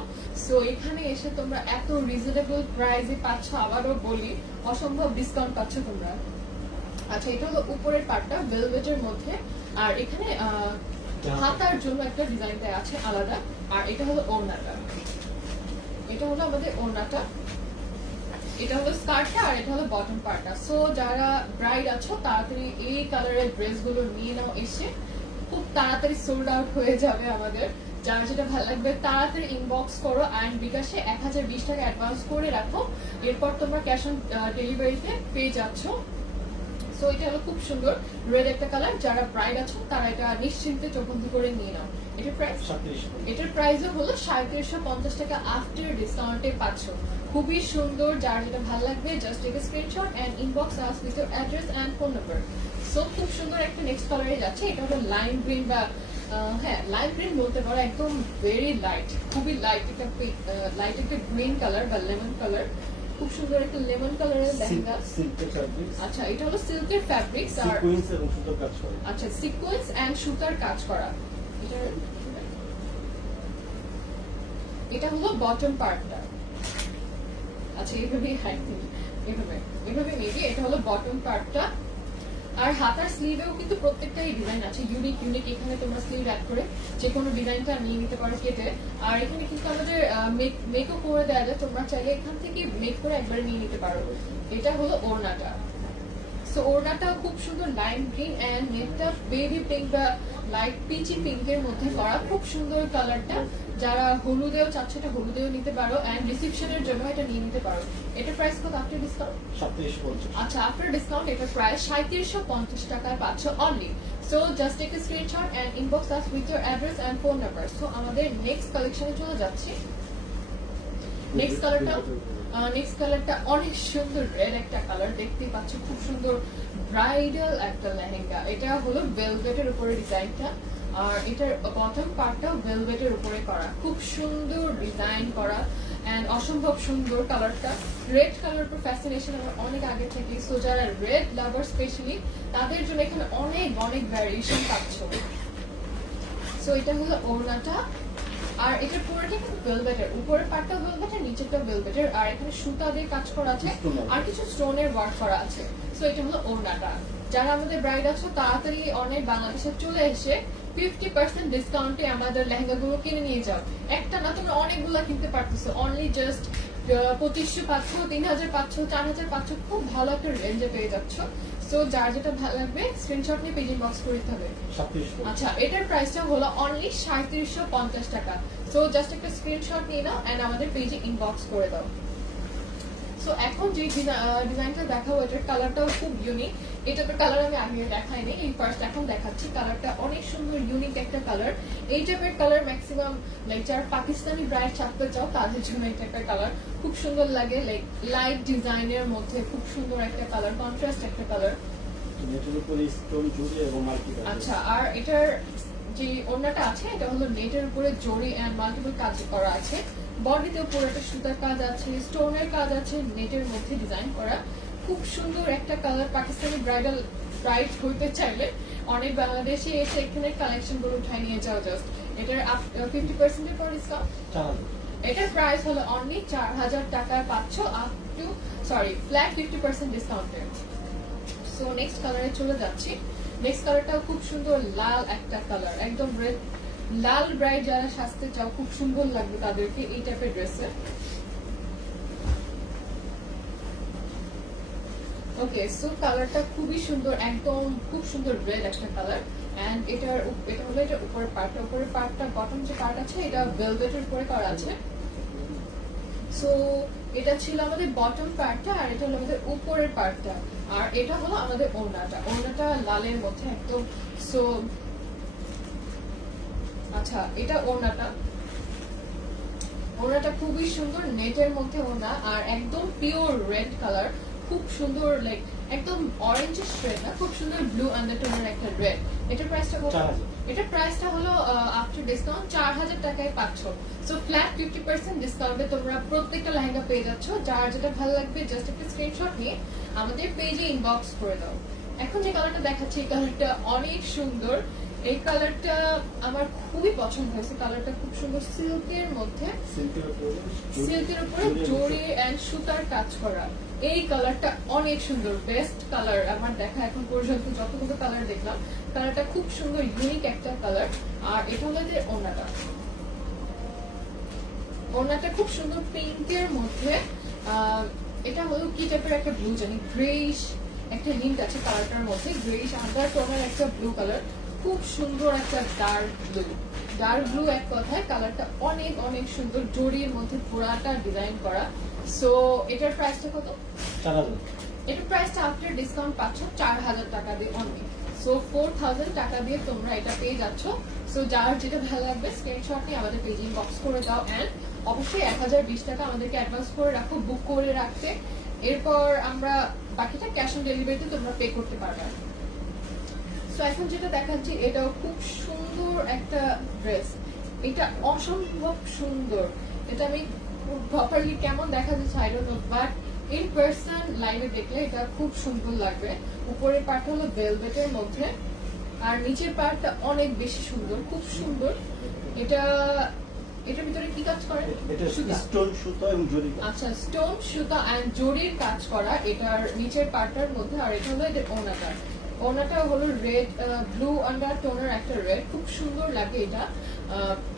সো এখানে এসে তোমরা এত রিজনেবল প্রাইসে পাচ্ছ, আবারও বলি অসম্ভব ডিসকাউন্ট পাচ্ছ তোমরা। আচ্ছা, এটা হলো উপরের পার্টটা ভেলভেটের মধ্যে, আর এখানে হাতার জন্য একটা ডিজাইন দেওয়া আছে আলাদা। আর এটা হলো ওড়নাটা, এটা হলো আমাদের ওড়নাটা, এটা হলো স্কার্টটা, আর এটা হলো বটম পার্টটা। সো যারা ব্রাইড আছো তাড়াতাড়ি এই কালারের ড্রেসগুলো নিয়ে নাও, এসে খুব তাড়াতাড়ি সোল্ড আউট হয়ে যাবে আমাদের। যার যেটা ভালো লাগবে তাড়াতাড়ি ইনবক্স করো অ্যান্ড বিকাশে 1020 টাকা অ্যাডভান্স করে রাখো, এরপর তোমরা ক্যাশ অন ডেলিভারিতে পেয়ে যাচ্ছ। সো এটা হলো খুব সুন্দর রেড একটা কালার। যারা ব্রাইড আছো তারা এটা নিশ্চিন্তে চোখ বন্ধ করে নিয়ে নাও। এটার প্রাইস 3750। এটার প্রাইসও হলো 3750 টাকা আফটার ডিসকাউন্টে পাচ্ছ। খুবই সুন্দর, যার যেটা ভালো লাগবে just take a screenshot and inbox us with your address and phone number. So খুব সুন্দর একটা নেক্সট কালারে যাচ্ছে। এটা হলো লাইম গ্রিন বা হ্যাঁ লাইম গ্রিন বলতে পারো, একদম ভেরি লাইট, খুবই লাইট একটা লাইট একটা গ্রিন কালার বা লেমন কালার। খুব সুন্দর একটা লেমন কালারের লেহেঙ্গা। সিল্কের ফ্যাব্রিক্স। আচ্ছা, এটা হলো সিল্কের ফ্যাব্রিক্স আর সিকোয়েন্স এবং সুতোর কাজ করা। আচ্ছা সিকোয়েন্স এন্ড সুতার কাজ করা। এটা হলো বটম পার্টটা। আচ্ছা, এইভাবে এইভাবে মেবি এটা হলো বটম পার্টটা। আর হাতার স্লিভেও কিন্তু প্রত্যেকটাই ডিজাইন আছে ইউনিক। এখানে তোমরা স্লিভ অ্যাড করে যে কোনো ডিজাইনটা নিয়ে নিতে পারো কেটে। আর এখানে কিন্তু আমাদের মেকও করে দেওয়া যায়, তোমরা চাইলে এখান থেকে মেক করে একবারে নিয়ে নিতে পারো। এটা হলো ওড়নাটা। সো ওড়নাটা খুব সুন্দর লাইম গ্রিন এন্ড নেটটা বেবি পিঙ্ক বা লাইট পিচি পিঙ্কের মধ্যে করা, খুব সুন্দর কালারটা। যারা হলুদেও চাচ্ছে এটা হলুদেও নিতে পারো এন্ড রিসেপশনের জন্য এটা নিয়ে নিতে পারো। এটার প্রাইস কত আফটার ডিসকাউন্ট? 3750। আচ্ছা, আফটার ডিসকাউন্ট এটার প্রাইস 3750 টাকায় পাচ্ছ only. So just take a screenshot and inbox us with your address and phone number. So আমাদের নেক্সট কালেকশনে চলে যাচ্ছি। নেক্সট কালারটা নেক্সট কালারটা অনেক সুন্দর রেড একটা কালার, দেখতেই পাচ্ছ খুব সুন্দর ব্রাইডাল একটা লেহেঙ্গা। এটা হলো ভেলভেটের উপরে ডিজাইনটা, আর এটার বটম পার্টটাও ভেলভেটের উপরে করা, খুব সুন্দর ডিজাইন করা এন্ড অসম্ভব সুন্দর কালারটা। রেড কালার উপর ফ্যাসিনেশন আমার অনেক আগে থেকে, সো যারা রেড লাভার স্পেশালি তাদের জন্য এখানে অনেক অনেক ভ্যারিয়েশন পাচ্ছ। সো এটা হলো ওড়নাটা, আর এটা পুরোটা কিন্তু ভেলভেটের, উপরের পার্টটা ভেলভেটের, নিচেরটা ভেলভেটের, আর এখানে সুতা দিয়ে কাজ করা আছে আর কিছু স্টোনের ওয়ার্ক করা আছে। সো এটা হলো ওড়নাটা। যারা আমাদের ব্রাইড আছো তাড়াতাড়ি অনেক বাংলাদেশে চলে এসে 50% ডিসকাউন্টে আমাদের লেহেঙ্গাগুলো কিনে নিয়ে যাও। একটা না, তোমরা অনেকগুলো কিনতে পারতেছো, অনলি জাস্ট 2500 পাচ্ছ, 3000 পাচ্ছ, 4000 পাচ্ছ, খুব ভালো একটা রেঞ্জে পেয়ে যাচ্ছ। সো যার যেটা ভালো লাগবে স্ক্রিনশট নিয়ে পেজ ইনবক্স করে দিতে হবে। 3700। আচ্ছা, এটার প্রাইসটা হলো অনলি 3750 টাকা। সো জাস্ট একটা স্ক্রিনশট নিয়ে নাও এন্ড আমাদের পেজে ইনবক্স করে দাও। সো এখন যে ডিজাইনটা দেখাবো এটার কালারটাও খুব ইউনিক। এটা তো কালার আমি আগে দেখাইনি, এই ফার্স্ট এখন দেখাচ্ছি। কালারটা অনেক সুন্দর ইউনিক একটা কালার। এই টাইপের কালার ম্যাক্সিমাম লাইক যারা পাকিস্তানি ব্রাইড ছাপতে চাও তাদের জন্য এটা একটা কালার খুব সুন্দর লাগে, লাইক লাইট ডিজাইনের মধ্যে খুব সুন্দর একটা কালার, কন্ট্রাস্ট একটা কালার। নেটের উপরে স্টোন জুড়ে এবং মাল্টিপ্যাটার্ন। আচ্ছা, আর এটার যে ওড়নাটা আছে এটা হলো নেটের উপরে জরি এন্ড মাল্টিপল কাজ করা আছে। বডিতে উপরে একটা সুতার কাজ আছে, স্টোনের কাজ আছে, নেটের মধ্যে ডিজাইন করা, খুব সুন্দর একটা কালার। পাকিস্তানি ব্রাইডাল ব্রাইড হইতে চাইলে অনেক বাংলাদেশে এসে এখানে কালেকশন গুলো উঠায় নিয়ে যাও জাস্ট। এটার 50% এর পর ডিসকাউন্ট। 4000। এটার প্রাইস হলো অনলি 4000 টাকায় পাচ্ছ আপ টু ফ্ল্যাট 50% ডিসকাউন্টে। সো নেক্সট কালারে চলে যাচ্ছি। নেক্সট কালারটাও খুব সুন্দর, লাল একটা কালার, একদম রেড। লাল ব্রাইড যারা সাজতে চাও খুব সুন্দর লাগবে তাদেরকে এই টাইপের ড্রেসে। ওকে, সো কালারটা খুবই সুন্দর, একদম খুব সুন্দর রেড একটা কালার। এন্ড এটা হলো এটা উপরের পার্টটা, উপরের পার্টটা বটম যে পার্ট আছে এটা ভেলভেটের উপরে করা আছে। সো এটা ছিল আমাদের বটম পার্টটা, আর এটা হলো আমাদের উপরের পার্টটা, আর এটা হলো আমাদের ওড়নাটা। ওড়নাটা লালের মধ্যে একদম। সো আচ্ছা, এটা ওড়নাটা। ওড়নাটা খুবই সুন্দর, নেটের মধ্যে ওড়না, আর একদম পিওর রেড কালার, খুব সুন্দর, লাইক একদম অরেঞ্জিশ রেড না, খুব সুন্দর ব্লু আন্ডারটোনের একটা রেড। এটার প্রাইসটা কত? 4000। এটার প্রাইসটা হলো আফটার ডিসকাউন্ট 4000 টাকায় পাচ্ছ। সো ফ্ল্যাট 50% ডিসকাউন্টে তোমরা প্রত্যেকটা লেহেঙ্গা পেয়ে যাচ্ছ। যার যেটা ভালো লাগবে জাস্ট একটা স্ক্রিনশট নিয়ে আমাদের পেজে ইনবক্স করে দাও। এখন যে কালারটা দেখাচ্ছি এই কালারটা অনেক সুন্দর। এই কালারটা আমার খুবই পছন্দ হয়েছে। কালারটা খুব সুন্দর, সিল্কের মধ্যে, সিল্কের উপরে জরি এন্ড সুতার কাজ করা। এই কালারটা অনেক সুন্দর, বেস্ট কালার আমার দেখা এখন পর্যন্ত যতগুলো কালার দেখলাম। কালারটা খুব সুন্দর, ইউনিক একটা কালার। আর এটা হলো যে ওড়নাটা। ওড়নাটা খুব সুন্দর পিঙ্কের মধ্যে। এটা হলো কি টাইপের একটা ব্লু জানি, গ্রেইশ একটা হিন্ট আছে কালারটার মধ্যে, গ্রেইশ আন্ডার টোনের একটা ব্লু কালার, খুব সুন্দর একটা ডার্ক ব্লু। ডার্ক ব্লু এক কথায় কালারটা অনেক অনেক সুন্দর, জরির মধ্যে পুরাটা ডিজাইন করা। সো এটার প্রাইসটা কত? 4000। এটার প্রাইসটা আফটার ডিসকাউন্ট পাচ্ছ 4000 টাকা দিয়ে অনলি। সো 4000 টাকা দিয়ে তোমরা এটা পেয়ে যাচ্ছ। সো যার যেটা ভালো লাগবে স্ক্রিনশট নিয়ে আমাদের পেজে ইনবক্স করে দাও এন্ড অবশ্যই 1020 টাকা আমাদেরকে অ্যাডভান্স করে রাখো, বুক করে রাখতে। এরপর আমরা বাকিটা ক্যাশ অন ডেলিভারিতে তোমরা পে করতে পারবে। সো এখন যেটা দেখাচ্ছি এটাও খুব সুন্দর একটা ড্রেস। এটা অসম্ভব সুন্দর। এটা আমি প্রপারলি কেমন দেখা যাচ্ছে I don't no, but in person লাইভে দেখলে এটা খুব সুন্দর লাগবে। উপরের পার্ট হলো ভেলভেটের মধ্যে, আর নিচের পার্টটা অনেক বেশি সুন্দর, খুব সুন্দর। এটার ভিতরে কি কাজ করে? এটা সুতা। স্টোন সুতা এবং জরি। আচ্ছা, স্টোন সুতা এন্ড জরির কাজ করা এটার নিচের পার্টটার মধ্যে। আর এটা হলো এদের ওড়নাটা। ওড়নাটা হলো রেড ব্লু আন্ডার টোনের একটা রেড, খুব সুন্দর লাগে এটা।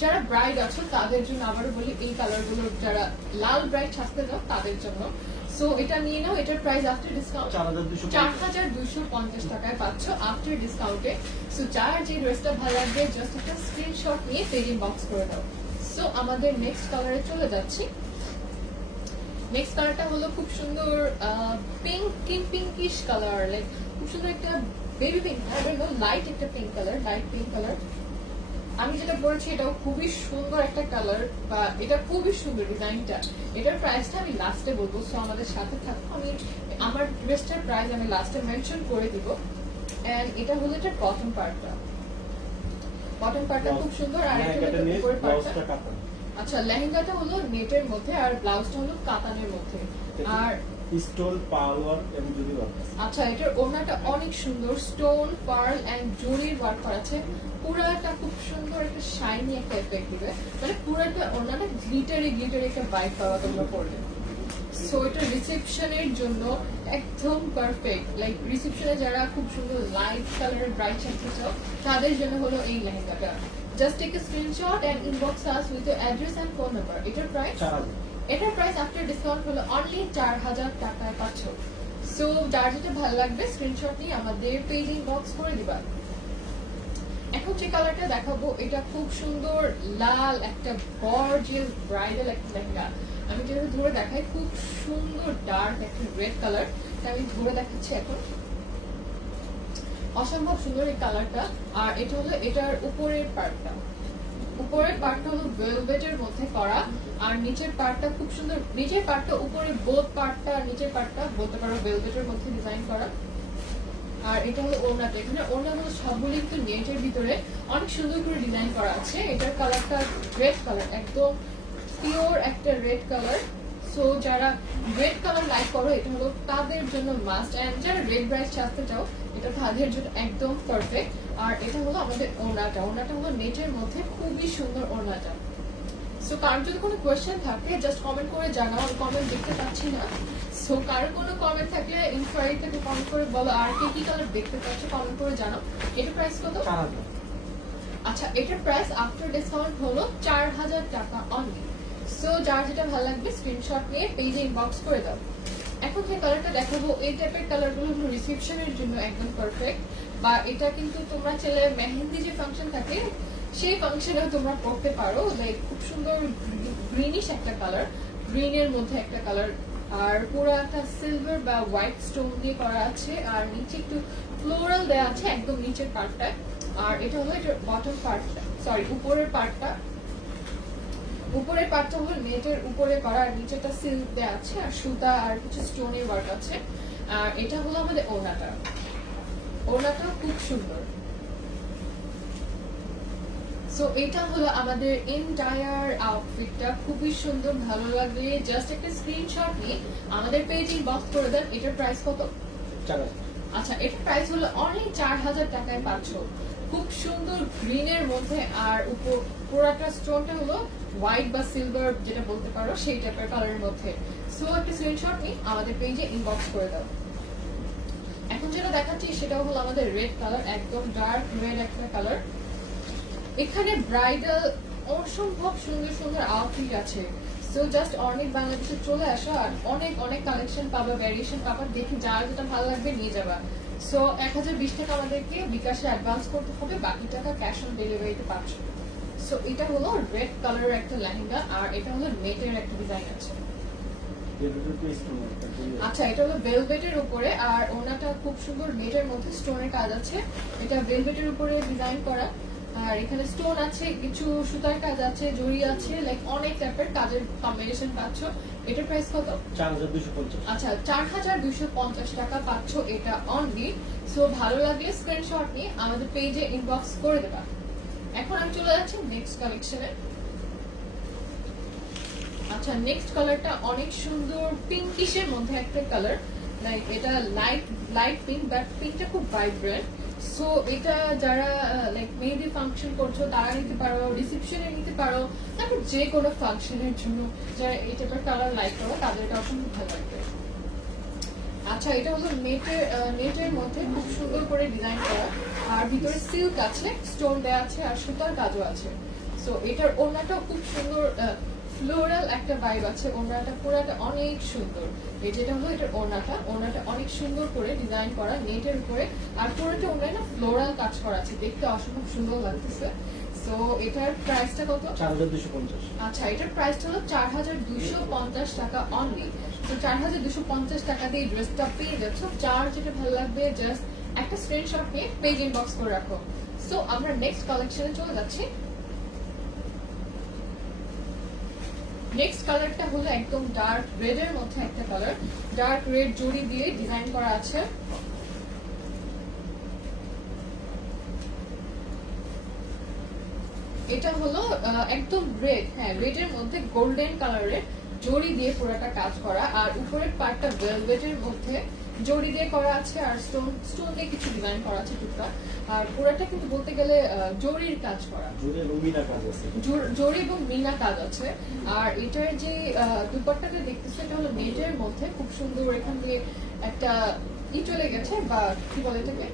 যারা ব্রাইড আছো তাদের জন্য আবারও বলি, এই কালারগুলো যারা লাল ব্রাইড সাজতে যাও তাদের জন্য। সো এটা নিয়ে নাও। এটার প্রাইস আফটার ডিসকাউন্ট 4250 টাকায় পাচ্ছ আফটার ডিসকাউন্টে। সো যার যে ড্রেসটা ভালো লাগবে জাস্ট একটা স্ক্রিনশট নিয়ে পেজ ইনবক্স করে দাও। সো আমাদের নেক্সট কালারে চলে যাচ্ছি। নেক্সট কালারটা হলো খুব সুন্দর পিঙ্কিশ কালার, লাইক খুব সুন্দর একটা বেবি পিঙ্ক, লাইট একটা pink colour, light pink colour. আমি যেটা পরেছি এটাও খুবই সুন্দর একটা কালার, বা এটা খুবই সুন্দর ডিজাইনটা। এটার প্রাইসটা আমি লাস্টে বলবো, সো আমাদের সাথে থাকো। আমি আমার ড্রেসটার প্রাইস আমি লাস্টে মেনশন করে দিব। এন্ড এটা হলো এটার বটম পার্টটা খুব সুন্দর। আর এটা হলো এটার উপরের পার্টটা। আচ্ছা, লেহেঙ্গাটা হলো নেটের মধ্যে আর ব্লাউজটা হলো কাতানের মধ্যে। আর স্টোন পাওয়ার এবং জুরি ওয়ার্ক। আচ্ছা, এটার ওড়নাটা অনেক সুন্দর, স্টোন পার্ল এন্ড জুরির ওয়ার্ক করা আছে। পুরাটা খুব সুন্দর একটা শাইনি একটা এফেক্ট দিবে, মানে পুরাটা ওড়নাটা গ্লিটারি একটা ভাইব পাওয়া তোমরা পড়লে। সো এটা রিসেপশনের জন্য একদম পারফেক্ট। লাইক রিসেপশনে যারা খুব সুন্দর লাইট কালারের ব্রাইট সাজতে চাও তাদের জন্য হলো এই লেহেঙ্গাটা। Just take a screenshot and inbox us with your address and phone number. এটার প্রাইস আফটার ডিসকাউন্ট হলো অনলি 4000 টাকায় পাচ্ছ। সো যার যেটা ভালো লাগবে স্ক্রিনশট নিয়ে আমাদের পেজ ইনবক্স করে দিবা। এখন যে কালারটা দেখাবো এটা খুব সুন্দর লাল একটা গর্জিয়াস ব্রাইডাল একটা লেহেঙ্গা। আমি যেটা ধরে দেখাই, খুব সুন্দর ডার্ক একটা রেড কালার, আমি ধরে দেখাচ্ছি এখন। অসম্ভব সুন্দর এই কালারটা। আর এটা হলো এটার উপরের পার্টটা হলো ভেলভেটের মধ্যে করা, আর নিচের পার্টটা খুব সুন্দর। নিচের পার্টটা উপরে বোথ পার্টটা, নিচের পার্টটা বলতে পারো ভেলভেটের মধ্যে ডিজাইন করা। আর এটা হলো ওড়নাটা। এখানে ওড়নাগুলো সবগুলো কিন্তু নেটের ভিতরে অনেক সুন্দর করে ডিজাইন করা আছে। এটার কালারটা রেড কালার, একদম পিওর একটা রেড কালার। সো যারা রেড কালার লাইক করো এটা হলো তাদের জন্য মাস্ট, এন্ড যারা রেড ব্রাইট সাজতে চাও এটা তাদের জন্য একদম পারফেক্ট। আর এটা হলো আমাদের ওড়নাটা হলো নেটের মধ্যে খুবই সুন্দর ওড়নাটা। সো কারোর যদি কোনো কোয়েশ্চেন থাকে জাস্ট কমেন্ট করে জানাও, আমি কমেন্ট দেখতে পাচ্ছি না। সো কারোর কোনো কমেন্ট থাকলে ইনকোয়ারি থেকে কমেন্ট করে বলো, আর কি কালার দেখতে পাচ্ছ কমেন্ট করে জানাও। এটার প্রাইস কত? 4000। আচ্ছা, এটার প্রাইস আফটার ডিসকাউন্ট হলো 4000 টাকা অনলি। সো যার যেটা ভালো লাগবে স্ক্রিনশট নিয়ে পেজে ইনবক্স করে দাও। এখন যে কালারটা দেখাবো এই টাইপের কালারগুলো হলো রিসেপশনের জন্য একদম পারফেক্ট, বা এটা কিন্তু তোমরা চাইলে মেহেন্দি যে ফাংশন থাকে সেই ফাংশনেও তোমরা পড়তে পারো। লাইক খুব সুন্দর গ্রিনিশ একটা কালার, গ্রিনের মধ্যে একটা কালার, আর পুরো একটা সিলভার বা হোয়াইট স্টোন দিয়ে করা আছে, আর নিচে একটু ফ্লোরাল দেওয়া আছে একদম নিচের পার্টটায়। আর এটা হলো এটার বটম পার্টটা, সরি উপরের পার্টটা হলো নেটের উপরে করা, আর নিচেটা সিল্ক দেওয়া আছে আর সুতা আর কিছু স্টোনের ওয়ার্ক আছে। আর এটা হলো আমাদের ওড়নাটা খুব সুন্দর। সো এটা হলো আমাদের এন্টায়ার আউটফিটটা, খুবই সুন্দর। ভালো লাগলে জাস্ট একটা স্ক্রিনশট নিয়ে আমাদের পেজ ইনবক্স করে দেন। এটার প্রাইস কত? 4000। আচ্ছা, এটার প্রাইস হলো অনলি 4000 টাকায় পাচ্ছ। খুব সুন্দর গ্রিনের মধ্যে, আর পুরাটা স্টোনটা হলো হোয়াইট বা সিলভার যেটা বলতে পারো সেই টাইপের কালারের মধ্যে। সো একটা স্ক্রিনশট নিয়ে আমাদের পেজে ইনবক্স করে দাও। এখন যেটা দেখাচ্ছি সেটা হলো আমাদের রেড কালার, একদম ডার্ক রেড একটা কালার। এখানে ব্রাইডাল অসম্ভব সুন্দর সুন্দর আউটফিট আছে। সো জাস্ট অনেক বাংলাদেশে চলে আসো, আর অনেক কালেকশন পাবা, ভ্যারিয়েশন পাবা, দেখে যার যেটা ভালো লাগবে নিয়ে যাবা। সো 1020 টাকা আমাদেরকে বিকাশে অ্যাডভান্স করতে হবে, বাকি টাকা ক্যাশ অন ডেলিভারিতে পাচ্ছ। সো এটা হলো রেড কালারের একটা লেহেঙ্গা, আর এটা হলো নেটের একটা ডিজাইন আছে। আচ্ছা, এটা হলো ভেলভেটের উপরে, আর ওনাটা খুব সুন্দর নেটের মধ্যে স্টোনের কাজ আছে। এটা ভেলভেটের উপরে ডিজাইন করা, আর এখানে স্টোন আছে, কিছু সুতার কাজ আছে, জড়ি আছে, লাইক অনেক টাইপের কাজের কম্বিনেশন পাচ্ছ। এটার প্রাইস কত? 4250। আচ্ছা, 4250 টাকা পাচ্ছ এটা অনলি। সো ভালো লাগলে স্ক্রিনশট নিয়ে আমাদের পেজে ইনবক্স করে দেবা। এখন আমি চলে যাচ্ছি নেক্সট কালেকশনে। আচ্ছা, নেক্সট কালারটা অনেক সুন্দর পিঙ্কিশের মধ্যে একটা কালার, লাইক এটা লাইট পিঙ্ক, বাট পিঙ্কটা খুব ভাইব্রেন্ট। সো এটা যারা লাইক মেহেদি ফাংশন করছো তারা নিতে পারো, রিসেপশনে নিতে পারো, তারপর যে কোনো ফাংশনের জন্য যারা এই টাইপের কালার লাইক করো তাদের এটা অসম্ভব ভালো লাগবে। আচ্ছা, এটা হলো নেটের মধ্যে খুব সুন্দর করে ডিজাইন করা, আর ভিতরে সিল্ক আছে, স্টোন দেওয়া আছে, আর সুতার কাজও আছে। সো এটার ওড়নাটাও খুব সুন্দর ফ্লোরাল একটা ভাইব আছে। ওড়নাটা পুরাটা অনেক সুন্দর। এই যেটা হলো এটার ওড়নাটা অনেক সুন্দর করে ডিজাইন করা নেটের উপরে, আর পুরোটা ওড়নায় না ফ্লোরাল কাজ করা আছে, দেখতে অসম্ভব সুন্দর লাগতেছে। সো এটার প্রাইসটা কত? 4250। আচ্ছা, এটার প্রাইসটা হলো 4250 টাকা অনলি। তো 4250 টাকা দিয়ে ড্রেসটা পেয়ে যাচ্ছ। যার যেটা ভালো লাগবে জাস্ট একটা স্ক্রিনশট নিয়ে পেজ ইনবক্স করে রাখো। সো আমরা নেক্সট কালেকশনে চলে যাচ্ছি। নেক্সট কালারটা হলো একদম ডার্ক রেড এর মধ্যে একটা কালার, ডার্ক রেড জড়ি দিয়ে ডিজাইন করা আছে। এটা হলো একদম রেড, হ্যাঁ রেড এর মধ্যে গোল্ডেন কালারের জড়ি দিয়ে পুরোটা কাজ করা, আর উপরের পার্টটা ভেলভেটের মধ্যে জড়ি দিয়ে করা আছে, আর স্টোন দিয়ে কিছু ডিজাইন করা আছে টুকটাক। আর পুরোটা কিন্তু বলতে গেলে জরির কাজ করা, জুড়ে রঙিনা কাজ আছে। জরি এবং মিনা কাজ আছে। আর এটার যে দুপাট্টাটা দেখতেছে এটা হলো নেটের মধ্যে, খুব সুন্দর এখান দিয়ে একটা চলে গেছে, বা কি বলে এটাকে,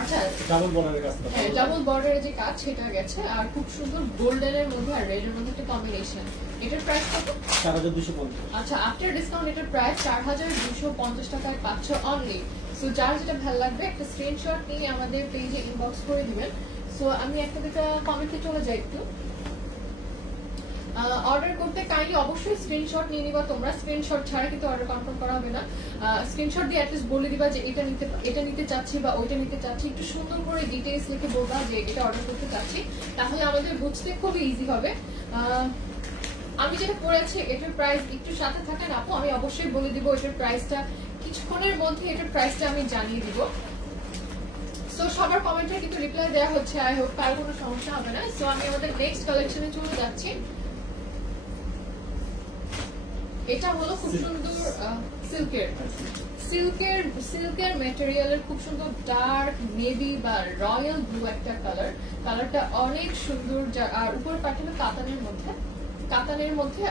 আচ্ছা ডাবল বর্ডারের কাজ করা। হ্যাঁ ডাবল বর্ডারের যে কাজ সেটা গেছে, আর খুব সুন্দর গোল্ডেনের মধ্যে আর রেড এর মধ্যে একটা কম্বিনেশন। এটার প্রাইস কত? 4250। আচ্ছা আফটার ডিসকাউন্ট এটার প্রাইস 4250 টাকায় পাচ্ছ অনলি। সো যার যেটা ভালো লাগবে একটা স্ক্রিনশট নিয়ে আমাদের পেজে ইনবক্স করে দিবেন। সো আমি একটা দুটা কমেন্টে চলে যাই একটু। অর্ডার করতে কাইন্ডলি অবশ্যই স্ক্রিনশট নিয়ে নিবা তোমরা, স্ক্রিনশট ছাড়া কিন্তু অর্ডার কনফার্ম করা হবে না। স্ক্রিনশট দিয়ে অ্যাটলিস্ট বলে দিবা যে এটা নিতে চাচ্ছি বা ওইটা নিতে চাচ্ছি, একটু সুন্দর করে ডিটেইলস লিখে বলবা যে এটা অর্ডার করতে চাচ্ছি, তাহলে আমাদের বুঝতে খুবই ইজি হবে। আমি যেটা পড়েছি এটার প্রাইস একটু সাথে থাকেন আপু, আমি অবশ্যই বলে দিব এটার প্রাইসটা, কিছুক্ষণের মধ্যে এটার প্রাইসটা আমি জানিয়ে দিব। সো সবার কমেন্টে কিন্তু রিপ্লাই দেওয়া হচ্ছে, আই হোপ কার কোনো সমস্যা হবে না। সো আমি আমাদের নেক্সট কালেকশনে চলে যাচ্ছি। এটা হলো খুব সুন্দর সিল্কের ম্যাটেরিয়ালের খুব সুন্দর ডার্ক নেভি বা রয়্যাল ব্লু একটা কালারটা অনেক সুন্দর। আর উপর পাঠানো কাতানের মধ্যে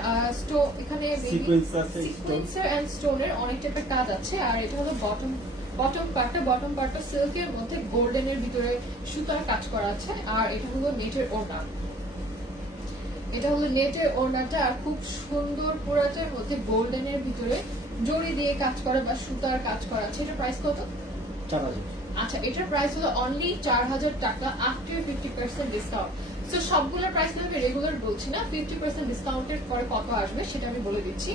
এখানে সিকোয়েন্সার এন্ড স্টোনের অনেক টাইপের কাজ আছে। আর এটা হলো বটম পার্টটা সিল্কের মধ্যে গোল্ডেনের ভিতরে সুতার কাজ করা আছে। আর এটা হলো নেটের ওড়না, এটা হলো নেটের ওড়নাটা, আর খুব সুন্দর পুরাটার মধ্যে গোল্ডেনের ভিতরে জড়ি দিয়ে কাজ করা বা সুতার কাজ করা আছে। এটার প্রাইস কত? 4000। আচ্ছা এটার প্রাইস হলো অনলি 4000 টাকা আফটার 50% ডিসকাউন্ট। সো সবগুলোর প্রাইস না আমি রেগুলার বলছি না, 50% ডিসকাউন্টের পরে কত আসবে সেটা আমি বলে দিচ্ছি।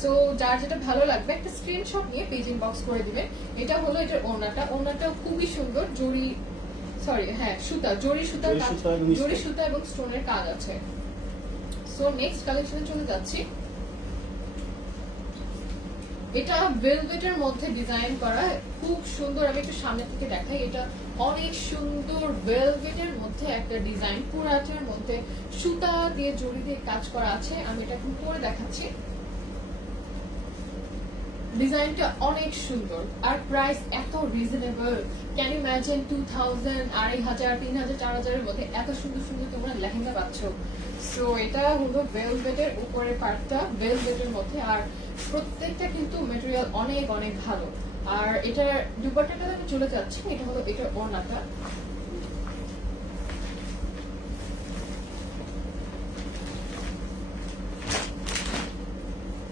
সো যার যেটা ভালো লাগবে একটা স্ক্রিনশট নিয়ে পেজ ইনবক্স করে দিবেন। এটা হলো এটার ওড়নাটা খুবই সুন্দর, জড়ি সুতা এবং স্টোনের কাজ আছে। সো নেক্সট কালেকশনে চলে যাচ্ছি। এটা ভেলভেটের মধ্যে ডিজাইন করা, খুব সুন্দর। আমি একটু সামনে থেকে দেখাই, এটা অনেক সুন্দর ভেলভেটের মধ্যে একটা ডিজাইন, পুরাটের মধ্যে সুতা দিয়ে জড়ি দিয়ে কাজ করা আছে। আমি এটা এখন পরে দেখাচ্ছি। ডিজাইনটা অনেক সুন্দর আর প্রাইস এত রিজনেবল। ক্যান ইউ ইমাজিন 2000, 2500, 3000, 4000 এর মধ্যে এত সুন্দর সুন্দর তোমরা লেহেঙ্গা পাচ্ছ। সো এটা হলো ভেলভেটের উপরের পার্টটা ভেলভেটের মধ্যে, আর প্রত্যেকটা কিন্তু ম্যাটেরিয়াল অনেক অনেক ভালো। আর এটার দুপাট্টাটা আমি চলে যাচ্ছি, এটা হলো এটার ওড়নাটা।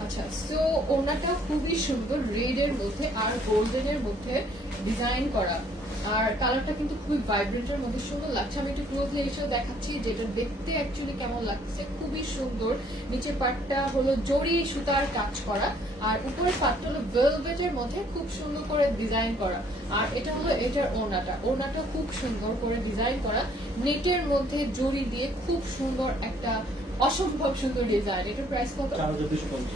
আচ্ছা সো ওড়নাটা খুবই সুন্দর, রেড এর মধ্যে আর গোল্ডেন এর মধ্যে ডিজাইন করা, আর কালারটা কিন্তু খুবই ভাইব্রেন্টের মধ্যে সুন্দর লাগছে। আমি একটু ক্লোজলি এসে দেখাচ্ছি যেটা দেখতে অ্যাকচুয়ালি কেমন লাগছে, খুবই সুন্দর। নিচের পাটটা হলো জড়ি সুতার কাজ করা, আর উপরের পাটটা হলো ভেলভেটের মধ্যে খুব সুন্দর করে ডিজাইন করা। আর এটা হলো এটার ওড়নাটা খুব সুন্দর করে ডিজাইন করা, নেটের মধ্যে জড়ি দিয়ে খুব সুন্দর একটা অসম্ভব সুন্দর ডিজাইন। এটার প্রাইস কত?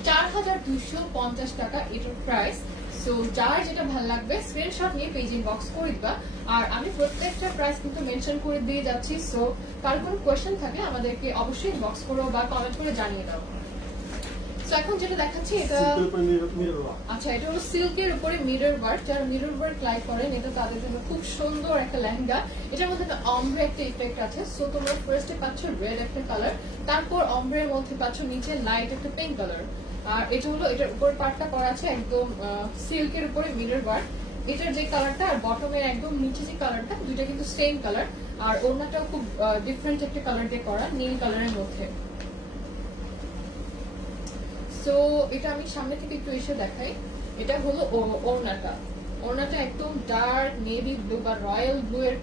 4250 টাকা এটার প্রাইস। সো যার যেটা ভালো লাগবে স্ক্রিনশট নিয়ে পেজ ইনবক্স করে দিবা। আর আমি প্রত্যেকটা প্রাইস কিন্তু মেনশন করে দিয়ে যাচ্ছি। সো কার কোনো কোয়েশ্চেন থাকলে আমাদেরকে অবশ্যই ইনবক্স করো বা কমেন্ট করে জানিয়ে দাও। সো এখন যেটা দেখাচ্ছি এটা আচ্ছা এটা হলো সিল্কের উপরে মিরর ওয়ার্ক। যারা মিরর ওয়ার্ক লাইক করেন এটা তাদের জন্য খুব সুন্দর একটা লেহেঙ্গা। এটার মধ্যে একটা অমব্রে একটা ইফেক্ট আছে। সো তোমরা ফার্স্টে পাচ্ছ রেড একটা কালার, তারপর অমব্রের মধ্যে পাচ্ছ নিচে লাইট একটা পিঙ্ক কালার। আর এটা হলো এটার উপরে পার্টটা করা আছে একদম সিল্কের উপরে মিরর ওয়ার্ক। এটার যে কালারটা আর বটমের একদম নিচে যে কালারটা দুইটা কিন্তু সেম কালার। আর ওড়নাটাও খুব ডিফারেন্ট একটা কালার দিয়ে করা, নীল কালারের মধ্যে। সো এটা আমি সামনে থেকে একটু এসে দেখাই। এটা হলো ওড়নাটা একদম ডার্ক নেভি ব্লু বা রয়্যাল ব্লু এর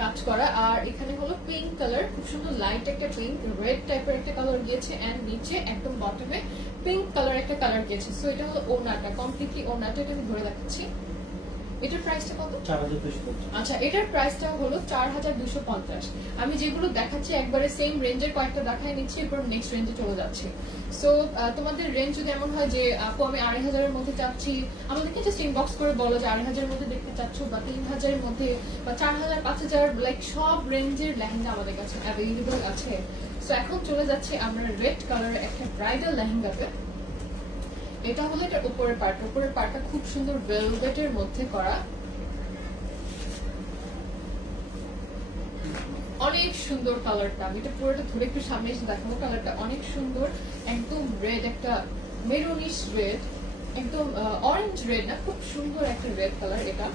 কাজ করা। আর এখানে হলো পিঙ্ক কালার, খুব সুন্দর লাইট একটা পিঙ্ক, রেড টাইপের একটা কালার গিয়েছে, এন্ড নিচে একদম বটমে পিঙ্ক কালার একটা কালার গিয়েছে। সো এটা হলো ওড়নাটা, কমপ্লিটলি ওড়নাটা। এটা আমি ধরে দেখাচ্ছি। এটার প্রাইসটা কত? 4250। আচ্ছা, এটার প্রাইসটা হলো 4250। আমি যেগুলো দেখাচ্ছি একবারে সেম রেঞ্জের কয়েকটা দেখাই নিচ্ছি, এরপর নেক্সট রেঞ্জে চলে যাচ্ছি। সো তোমাদের রেঞ্জ যদি এমন হয় যে আপু আমি 2500 মধ্যে চাচ্ছি, আমাদেরকে জাস্ট ইনবক্স করে বলো যে 2500 মধ্যে দেখতে চাচ্ছ, বা 3000 মধ্যে, বা 4000, 5000, লাইক সব রেঞ্জের লেহেঙ্গা আমাদের কাছে অ্যাভেলেবল আছে। সো এখন চলে যাচ্ছি আমরা রেড কালারের একটা ব্রাইডাল লেহেঙ্গাতে। এটা হলো এটার উপরের পার্টটা খুব সুন্দর ভেলভেটের মধ্যে করা, অনেক সুন্দর কালারটা। আমি এটা পুরোটা ধরে একটু সামনে এসে দেখাবো। কালারটা অনেক সুন্দর, একদম রেড, একটা মেরুনিশ রেড, একদম অরেঞ্জ রেড না, খুব সুন্দর একটা রেড কালার এটা।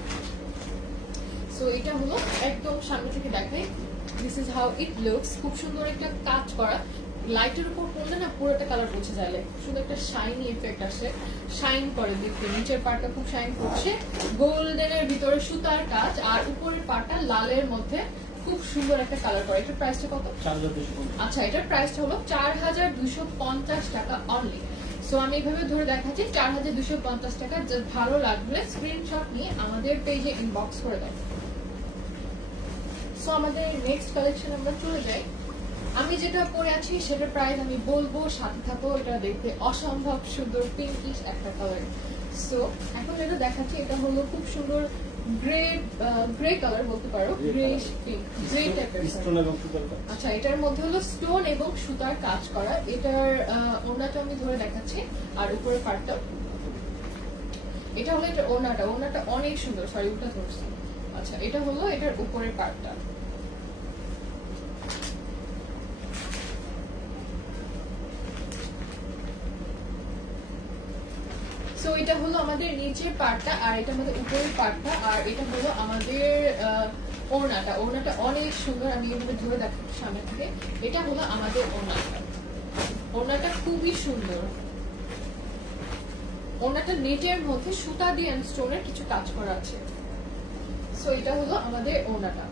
সো এটা হলো একদম সামনে থেকে দেখাই, this is how it looks. খুব সুন্দর একটা কাজ করা, লাইটের উপর পড়লে না পুরোটা কালার বোঝা যায়, লাইক সুন্দর একটা শাইনি এফেক্ট আসে, শাইন করে দেখতে। নিচের পার্টটা খুব শাইন করছে, গোল্ডেনের ভিতরে সুতার কাজ, আর উপরের পার্টটা লালের মধ্যে খুব সুন্দর একটা কালার করে। এটার প্রাইসটা কত? 4250। আচ্ছা, এটার প্রাইসটা হলো 4250 টাকা অনলি। সো আমি এইভাবে ধরে দেখাচ্ছি 4250 টাকা। যার ভালো লাগলে স্ক্রিনশট নিয়ে আমাদের পেজে ইনবক্স করে দাও। সো আমাদের নেক্সট কালেকশন আমরা চলে যাই। আমি যেটা পরে আছি সেটার প্রাইস আমি বলবো, সাথে থাকো। এটা দেখতে অসম্ভব সুন্দর পিঙ্কিশ একটা কালার। সো এখন যেটা দেখাচ্ছি এটা হলো খুব সুন্দর গ্রে কালার বলতে পারো, গ্রেইশ পিঙ্ক, গ্রে টাইপের। স্টোন এবং সুতার কাজ। আচ্ছা, এটার মধ্যে হলো স্টোন এবং সুতার কাজ করা। এটার ওড়নাটা আমি ধরে দেখাচ্ছি, আর উপরে পার্টটা, এটা হলো এটা ওড়নাটা অনেক সুন্দর। সরি, ওটা ধরছি। আচ্ছা, এটা হলো এটার উপরের পার্টটা। সো এটা হলো আমাদের নিচের পার্টটা, আর এটা আমাদের উপরের পার্টটা, আর এটা হলো আমাদের ওড়নাটা অনেক সুন্দর। আমি এভাবে ধরে দেখাচ্ছি সামনে থেকে। এটা হলো আমাদের ওড়নাটা খুবই সুন্দর। ওড়নাটা নেটের মধ্যে সুতা দিয়ে এন্ড স্টোনের কিছু কাজ করা আছে। সো এটা হলো আমাদের ওড়নাটা।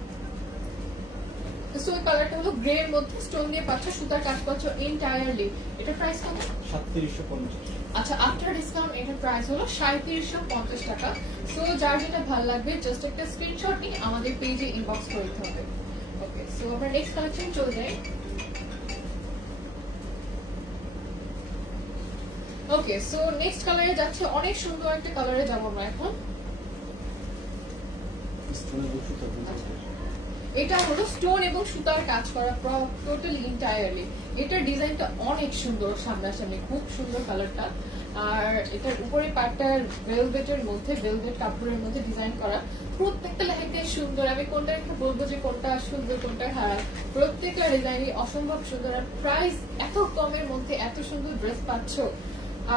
সো এই কালারটা হলো গ্রে এর মধ্যে স্টোন দিয়ে পাচ্ছ, সুতার কাজ পাচ্ছ এন্টায়ারলি। এটার প্রাইস কত? 3750। আচ্ছা, আফটার ডিসকাউন্ট এটার প্রাইস হলো 3750 টাকা। সো যার যেটা ভালো লাগবে জাস্ট একটা স্ক্রিনশট নিয়ে আমাদের পেজে ইনবক্স করে দিতে হবে। ওকে, সো আমরা নেক্সট কালেকশন চলে যাই। ওকে, সো নেক্সট কালারে যাচ্ছে, অনেক সুন্দর একটা কালারে যাব আমরা এখন। স্টোন এবং সুতার কাজ। এটা হলো স্টোন এবং সুতার কাজ করা টোটালি এন্টায়ারলি। এটার ডিজাইনটা অনেক সুন্দর, সামনাসামনি খুব সুন্দর কালারটা। আর এটার উপরে পার্টটা ভেলভেটের মধ্যে, ভেলভেট কাপড়ের মধ্যে ডিজাইন করা। প্রত্যেকটা লেহেঙ্গাই সুন্দর। আমি কোনটা একটা বলবো যে কোনটা সুন্দর কোনটা খারাপ, প্রত্যেকটা ডিজাইনই অসম্ভব সুন্দর। আর প্রাইস এত কমের মধ্যে এত সুন্দর ড্রেস পাচ্ছ।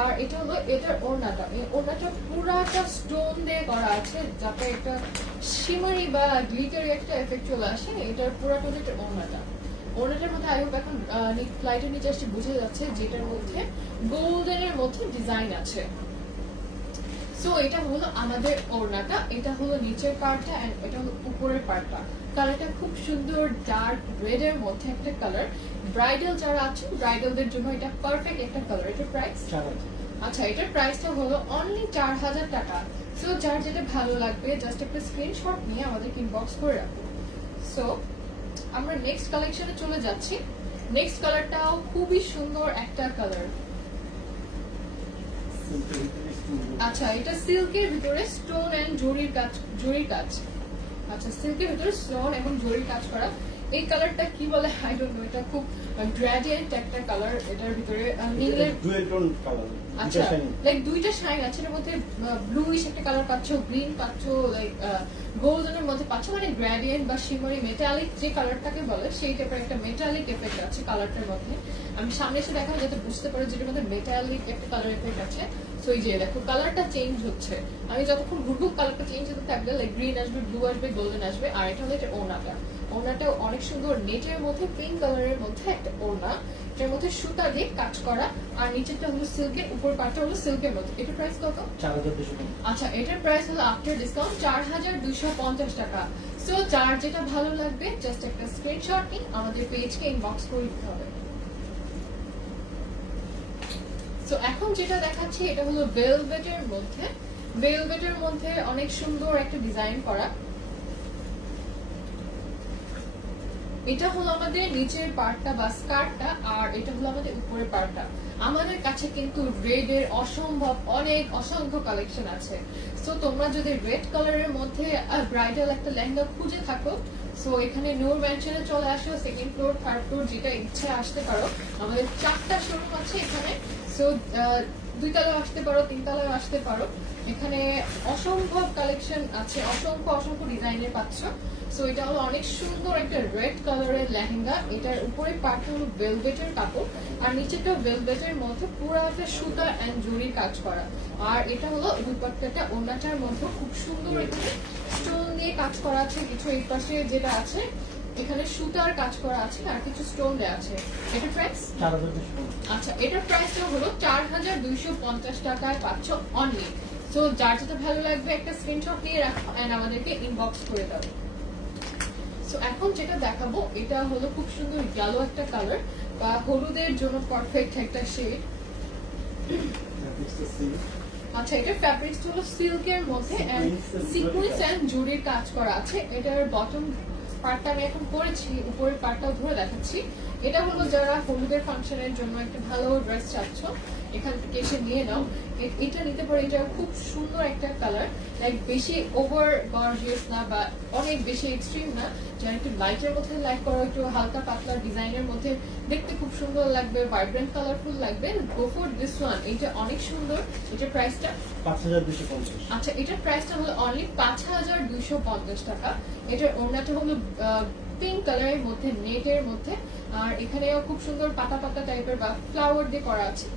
আর এটা হলো এটার ওড়নাটা, এই ওড়নাটা পুরাটা স্টোন দিয়ে করা আছে, যাতে একটা শিমারি বা গ্লিটারি একটা এফেক্ট চলে আসে। এটার পুরাটা হলো এটা ওড়নাটার মধ্যে আই হোপ এখন লাইটের নিচে আসছে বুঝে যাচ্ছে, যেটার মধ্যে গোল্ডেনের মধ্যে ডিজাইন আছে। সো এটা হলো আমাদের ওড়নাটা, এটা হলো নিচের পার্টটা, এন্ড এটা হলো উপরের পার্টটা। কালারটা খুব সুন্দর, ডার্ক রেড এর মধ্যে একটা কালার। ব্রাইডাল যারা আছে, ব্রাইডালদের জন্য এটা পারফেক্ট একটা কালার। এটার প্রাইস? 4000। আচ্ছা, এটার প্রাইসটা হলো অনলি 4000 টাকা। সো যার যেটা ভালো লাগবে জাস্ট একটা স্ক্রিনশট নিয়ে আমাদের ইনবক্স করে রাখুন। সো আমরা নেক্সট কালেকশনে চলে যাচ্ছি। নেক্সট কালারটাও খুবই সুন্দর একটা কালার। আচ্ছা, এটা সিল্কের ভিতরে স্টোন এন্ড জরির কাজ। আচ্ছা, সিল্কের ভিতরে স্টোন এবং জরির কাজ করা। এই কালারটা কি বলে আই ডোন্ট নো, এটা খুব গ্রেডিয়েন্ট একটা কালার। এটার ভিতরে নীলের ডুয়েল টোন কালার। আচ্ছা, লাইক দুইটা শাইন আছে, এর মধ্যে ব্লুইশ একটা কালার পাচ্ছ, গ্রিন পাচ্ছ, লাইক গোল্ডেনের মধ্যে পাচ্ছ, মানে গ্রেডিয়েন্ট বা শিমারি মেটালিক যে কালারটাকে বলে সেই টাইপের একটা মেটালিক এফেক্ট আছে কালারটার মধ্যে। আমি সামনে এসে দেখাবো যাতে বুঝতে পারো যেটার মধ্যে মেটালিক একটা কালার এফেক্ট আছে। সো এই যে দেখো কালারটা চেঞ্জ হচ্ছে, আমি যতক্ষণ ঘুরবো কালারটা চেঞ্জ হতে থাকবে, লাইক গ্রিন আসবে, ব্লু আসবে, গোল্ডেন আসবে। আর এটা হলো এটা ওড়নাটাও অনেক সুন্দর, নেটের মধ্যে পিঙ্ক কালারের মধ্যে একটা ওড়না, এটার মধ্যে সুতা দিয়ে কাজ করা। আর নিচেরটা হলো সিল্কের, উপর পার্টটা হলো সিল্কের মধ্যে। এটার প্রাইস কত? 4250। আচ্ছা, এটার প্রাইস হলো আফটার ডিসকাউন্ট 4250 টাকা। সো যার যেটা ভালো লাগবে জাস্ট একটা স্ক্রিনশট নিয়ে আমাদের পেজকে ইনবক্স করে দিতে হবে। সো এখন যেটা দেখাচ্ছি এটা হলো ভেলভেটের মধ্যে। ভেলভেটের মধ্যে অনেক সুন্দর একটা ডিজাইন করা। এটা হলো আমাদের নিচের পার্টটা বা স্কার্টটা, আর এটা হলো আমাদের উপরের পার্টটা। আমাদের কাছে কিন্তু রেড এর অসংখ্য কালেকশন আছে। সো তোমরা যদি রেড কালারের মধ্যে ব্রাইডাল একটা লেহেঙ্গা খুঁজে থাকো, সো এখানে নূর ম্যানশনে চলে আসো, সেকেন্ড ফ্লোর, থার্ড ফ্লোর, যেটা ইচ্ছে আসতে পারো। আমাদের 4টা শোরুম আছে এখানে। সো 2 তলায় আসতে পারো, 3 তলায় আসতে পারো। এখানে অসম্ভব কালেকশন আছে, অসংখ্য ডিজাইনের পাচ্ছ। সো এটা হলো অনেক সুন্দর একটা রেড কালারের লেহেঙ্গা। এটার উপরে পার্ট হলো ভেলভেটের কাপড়, আর নিচেটা ভেলভেটের মধ্যে পুরো একটা সুতা এন্ড জরির কাজ করা। আর এটা হলো দুপাট্টাটা, ওড়নাটার মধ্যে খুব সুন্দর এখানে স্টোন দিয়ে কাজ করা আছে। কিছু এই পাশে যেটা আছে এখানে সুতার কাজ করা আছে, আর কিছু স্টোন দেওয়া আছে। এটা প্রাইস 4250। আচ্ছা, এটার প্রাইসটা হলো 4250 টাকায় পাচ্ছ অনলি। সো যার যেটা ভালো লাগবে একটা স্ক্রিনশট নিয়ে রাখো এন্ড আমাদেরকে ইনবক্স করে দাও। সো এখন যেটা দেখাবো এটা হলো খুব সুন্দর ইয়েলো একটা কালার, বা হলুদের জন্য পারফেক্ট একটা শেড। আচ্ছা, এটার ফ্যাব্রিক্স হলো সিল্কের মধ্যে এন্ড সিকুয়েন্স এন্ড জুরির কাজ করা আছে। এটার বটম পার্টটা আমি এখন পরেছি, উপরের পার্টটাও ধরে দেখাচ্ছি। এটা হলো যারা হলুদের ফাংশনের জন্য একটা ভালো ড্রেস চাচ্ছ, এখান থেকে এসে নিয়ে নাও। এটা নিতে পারো। এটা খুব সুন্দর একটা কালার, লাইক বেশি ওভার গর্জিয়াস না বা অনেক বেশি এক্সট্রিম না, যারা একটু লাইটের মধ্যে লাইক করো, একটু হালকা পাতলা ডিজাইনের মধ্যে দেখতে খুব সুন্দর লাগবে, ভাইব্রেন্ট কালারফুল লাগবে, গো ফর দিস ওয়ান। এটা অনেক সুন্দর। এটার প্রাইসটা 5250। আচ্ছা, এটার প্রাইসটা হলো অনলি 5250 টাকা। এটার ওড়নাটা হলো পিঙ্ক কালারের মধ্যে, নেটের মধ্যে, আর এখানেও খুব সুন্দর পাতা পাতা টাইপের বা ফ্লাওয়ার দিয়ে করা আছে।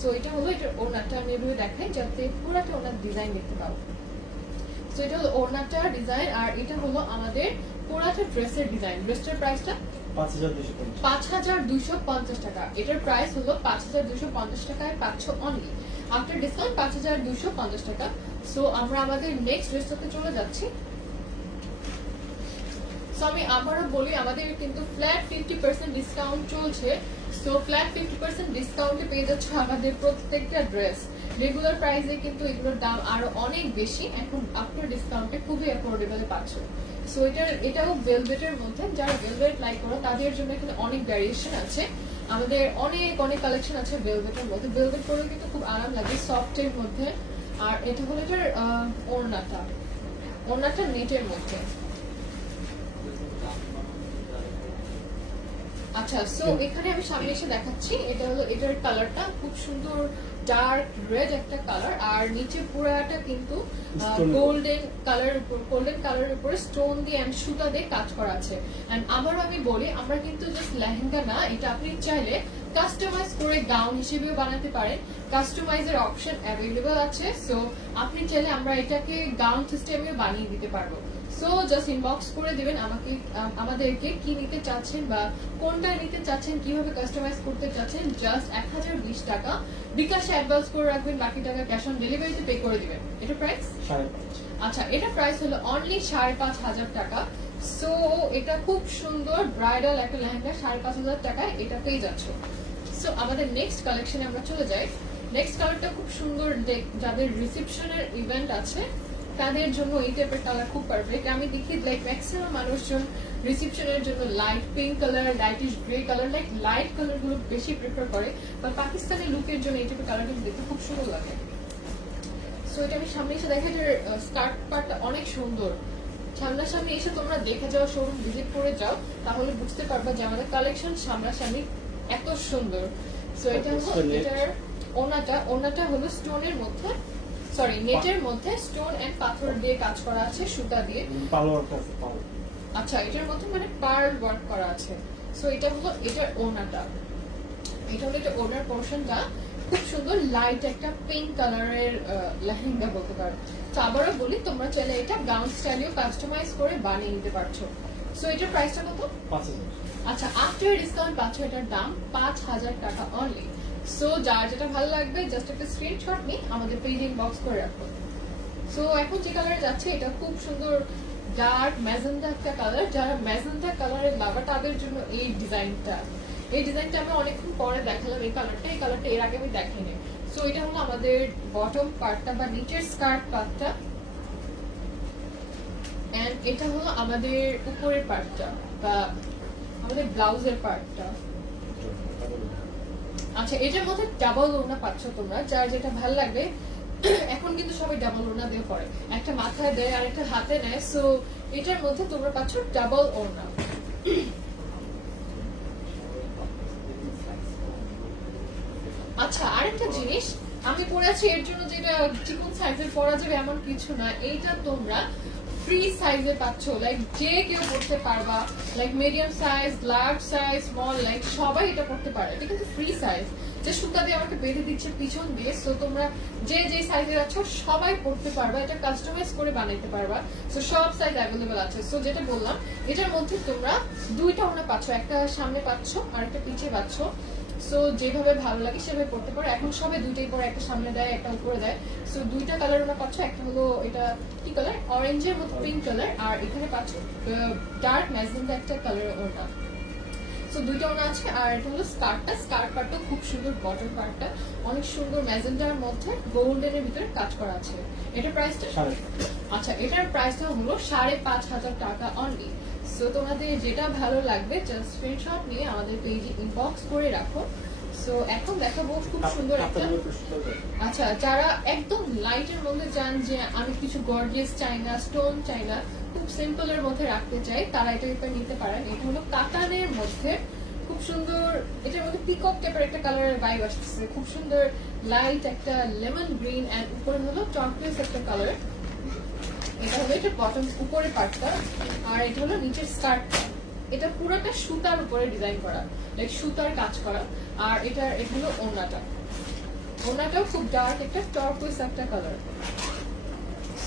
সো এটা হলো এটার ওড়নাটা, আমি এভাবে দেখাই যাতে পুরোটা ওড়নার ডিজাইন দেখতে পাও। সো এটা হলো ওড়নাটার ডিজাইন, আর এটা হলো আমাদের পুরোটা ড্রেসের ডিজাইন। ড্রেসটার প্রাইসটা 5250। 5250 টাকা। এটার প্রাইস হলো 5250 টাকায় পাচ্ছ অনলি। আফটার ডিসকাউন্ট 5250 টাকা। সো আমরা আমাদের নেক্সট ড্রেসটাতে চলে যাচ্ছি। সো আমি আবারও বলি, আমাদের কিন্তু ফ্ল্যাট 50% ডিসকাউন্ট চলছে। সো ফ্ল্যাট 50% ডিসকাউন্টে পেয়ে যাচ্ছে আমাদের প্রত্যেকটা ড্রেস। রেগুলার প্রাইসে কিন্তু এগুলোর দাম আরো অনেক বেশি, এখন আফটার ডিসকাউন্টে খুবই অ্যাফোর্ডেবল পাচ্ছ। সো এটাও ভেলভেটের মধ্যে, যারা ভেলভেট লাইক করো তাদের জন্য এখানে অনেক ভ্যারিয়েশন আছে। আমাদের অনেক কালেকশন আছে ভেলভেটের মধ্যে। ভেলভেট পরে কিন্তু খুব আরাম লাগে, সফটের মধ্যে। আর এটা হলো এটার ওড়নাটা নেটের মধ্যে। আচ্ছা, সো এখানে আমি সামনে এসে দেখাচ্ছি। এটা হলো এটার কালারটা খুব সুন্দর ডার্ক রেড একটা কালার, আর নিচে পুরাটা কিন্তু গোল্ডেন কালারের উপরে স্টোন দিয়ে এন্ড সুতা দিয়ে কাজ করা আছে। এন্ড আবার আমি বলি, আমরা কিন্তু জাস্ট লেহেঙ্গা না, এটা আপনি চাইলে কাস্টমাইজ করে গাউন হিসেবেও বানাতে পারেন। কাস্টমাইজের অপশন অ্যাভেলেবল আছে। সো আপনি চাইলে আমরা এটাকে গাউন সিস্টেমেও বানিয়ে দিতে পারবো। সো জাস্ট ইনবক্স করে দিবেন আমাদেরকে কি নিতে চাচ্ছেন বা কোনটা নিতে চাচ্ছেন, কিভাবে কাস্টমাইজ করতে চাচ্ছেন। জাস্ট 1020 টাকা বিকাশে অ্যাডভান্স করে রাখবেন, বাকি টাকা ক্যাশ অন ডেলিভারিতে পে করে দিবেন। এটা প্রাইস 5.5। আচ্ছা, এটা প্রাইস হলো অনলি 5500 টাকা। সো এটা খুব সুন্দর ব্রাইডাল একটা লেহেঙ্গা 5500 টাকায় এটা পেয়ে যাচ্ছ। সো আমাদের নেক্সট কালেকশনে আমরা চলে যাই। নেক্সট কালারটা খুব সুন্দর, যাদের রিসেপশনের ইভেন্ট আছে তাদের জন্য এই টাইপের কালার খুব পারফেক্ট। আমি দেখি লাইক ম্যাক্সিমাম মানুষজন রিসেপশনের জন্য light pink colour, lightish grey colour, light colour গুলো বেশি প্রেফার করে, বা পাকিস্তানি লুকের জন্য এই টাইপের কালারগুলো দেখতে খুব সুন্দর লাগে। সো এটা আমি সামনে এসে দেখা যায় স্কার্ট পার্টটা অনেক সুন্দর। সামনাসামনি এসে তোমরা দেখে যাও, শোরুম ভিজিট করে যাও, তাহলে বুঝতে পারবা যে আমাদের কালেকশন সামনাসামনি এত সুন্দর। সো এটা হলো এটার ওনাটা হলো স্টোনের মধ্যে, সরি নেটের মধ্যে স্টোন এন্ড পাথর দিয়ে কাজ করা আছে, সুতা দিয়ে। আচ্ছা, এটার মধ্যে মানে পার্ল ওয়ার্ক করা আছে। সো এটা হলো এটার ওনাটা, এটা হলো এটা ওনার পোর্শনটা। খুব সুন্দর লাইট একটা পিঙ্ক কালারের লেহেঙ্গা বলতে পারো। তো আবারও বলি, তোমরা চাইলে এটা গাউন স্টাইলেও কাস্টমাইজ করে বানিয়ে নিতে পারছো। সো এটার প্রাইসটা কত? 5000। আচ্ছা, আফটার ডিসকাউন্ট পাচ্ছ এটার দাম 5000 টাকা অনলি। সো যার যেটা ভালো লাগবে জাস্ট একটা স্ক্রিনশট নিয়ে আমাদের পেজে ইনবক্স করে রাখো। সো এখন যে কালারে যাচ্ছে এটা খুব সুন্দর ডার্ক ম্যাজেন্টা একটা কালার। যারা ম্যাজেন্টা কালারের লাভার তাদের জন্য এই ডিজাইনটা আমি অনেকক্ষণ পরে দেখালাম। এই কালারটা এর আগে আমি দেখিনি। সো এটা হলো আমাদের বটম পার্টটা বা নিচের স্কার্ট পার্টটা, এন্ড এটা হলো আমাদের উপরের পার্টটা বা আমাদের ব্লাউজের পার্টটা। আচ্ছা, এটার মধ্যে ডাবল ওড়না পাচ্ছ তোমরা, যার যেটা ভালো লাগবে। এখন কিন্তু সবাই ডাবল ওড়না দিয়ে পরে, একটা মাথায় দেয় আর একটা হাতে নেয়, সো এটার মধ্যে তোমরা পাচ্ছ ডাবল ওড়না। আচ্ছা, আরেকটা জিনিস আমি পরে আছি, এর জন্য যেটা চিকন সাইজের পরা যাবে এমন কিছু না, এইটা তোমরা ফ্রি সাইজে পাচ্ছ, লাইক যে কেউ পড়তে পারবা, like medium size, large size, small, like সবাই এটা পড়তে পারে। এটা কিন্তু ফ্রি সাইজ, যে সুতা দিয়ে আমাকে বেঁধে দিচ্ছে পিছন দিয়ে, সো তোমরা যে যে সাইজের আছো সবাই পড়তে পারবা, এটা কাস্টমাইজ করে বানাইতে পারবা, সো সব সাইজ অ্যাভেলেবল আছে। সো যেটা বললাম, এটার মধ্যে তোমরা দুইটা ওড়না পাচ্ছ, একটা সামনে পাচ্ছ আর একটা পিছে পাচ্ছ, সো যেভাবে ভালো লাগে সেভাবে পড়তে পারো। এখন সবাই দুইটাই পরে, একটা সামনে দেয় একটা উপরে দেয়, সো দুইটা কালার ওনা পাচ্ছ, একটা হলো এটা কি কালার, অরেঞ্জের মতো পিঙ্ক কালার, আর এখানে পাচ্ছ ডার্ক ম্যাজেন্টা একটা কালার ওনা। সো দুইটা ওনা আছে, আর এটা হলো স্কার্টটা, স্কার্ট পার্টটা খুব সুন্দর, বটম পার্টটা অনেক সুন্দর ম্যাজেন্টার মধ্যে গোল্ডেনের ভিতরে কাজ করা আছে। এটার প্রাইসটা, আচ্ছা এটার প্রাইসটা হলো 5,500 টাকা অনলি। সো তোমাদের যেটা ভালো লাগবে জাস্ট স্ক্রিনশট নিয়ে আমাদের পেজে ইনবক্স করে রাখো। সো এখন দেখাবো খুব সুন্দর একটা, আচ্ছা যারা একদম লাইটের মধ্যে চান যে আমি কিছু গর্জিয়াস চাই না, স্টোন চাই না, খুব সিম্পল এর মধ্যে রাখতে চাই, তারা এটা নিতে পারেন। এটা হলো কাতানের মধ্যে খুব সুন্দর, এটার মধ্যে পিকক টাইপের একটা কালারের ভাইব আসছে, খুব সুন্দর লাইট একটা লেমন গ্রিন, এন্ড উপরে হলো চকলেট একটা কালার। এটা হলো এটা বটম উপরে পার্টটা, আর এটা হলো নিচের স্কার্টটা। এটা পুরোটা সুতার উপরে ডিজাইন করা, লাইক সুতার কাজ করা, আর এটা হলো ওড়নাটা, ওড়নাটাও খুব ডার্ক একটা টারকোয়েজ একটা কালার।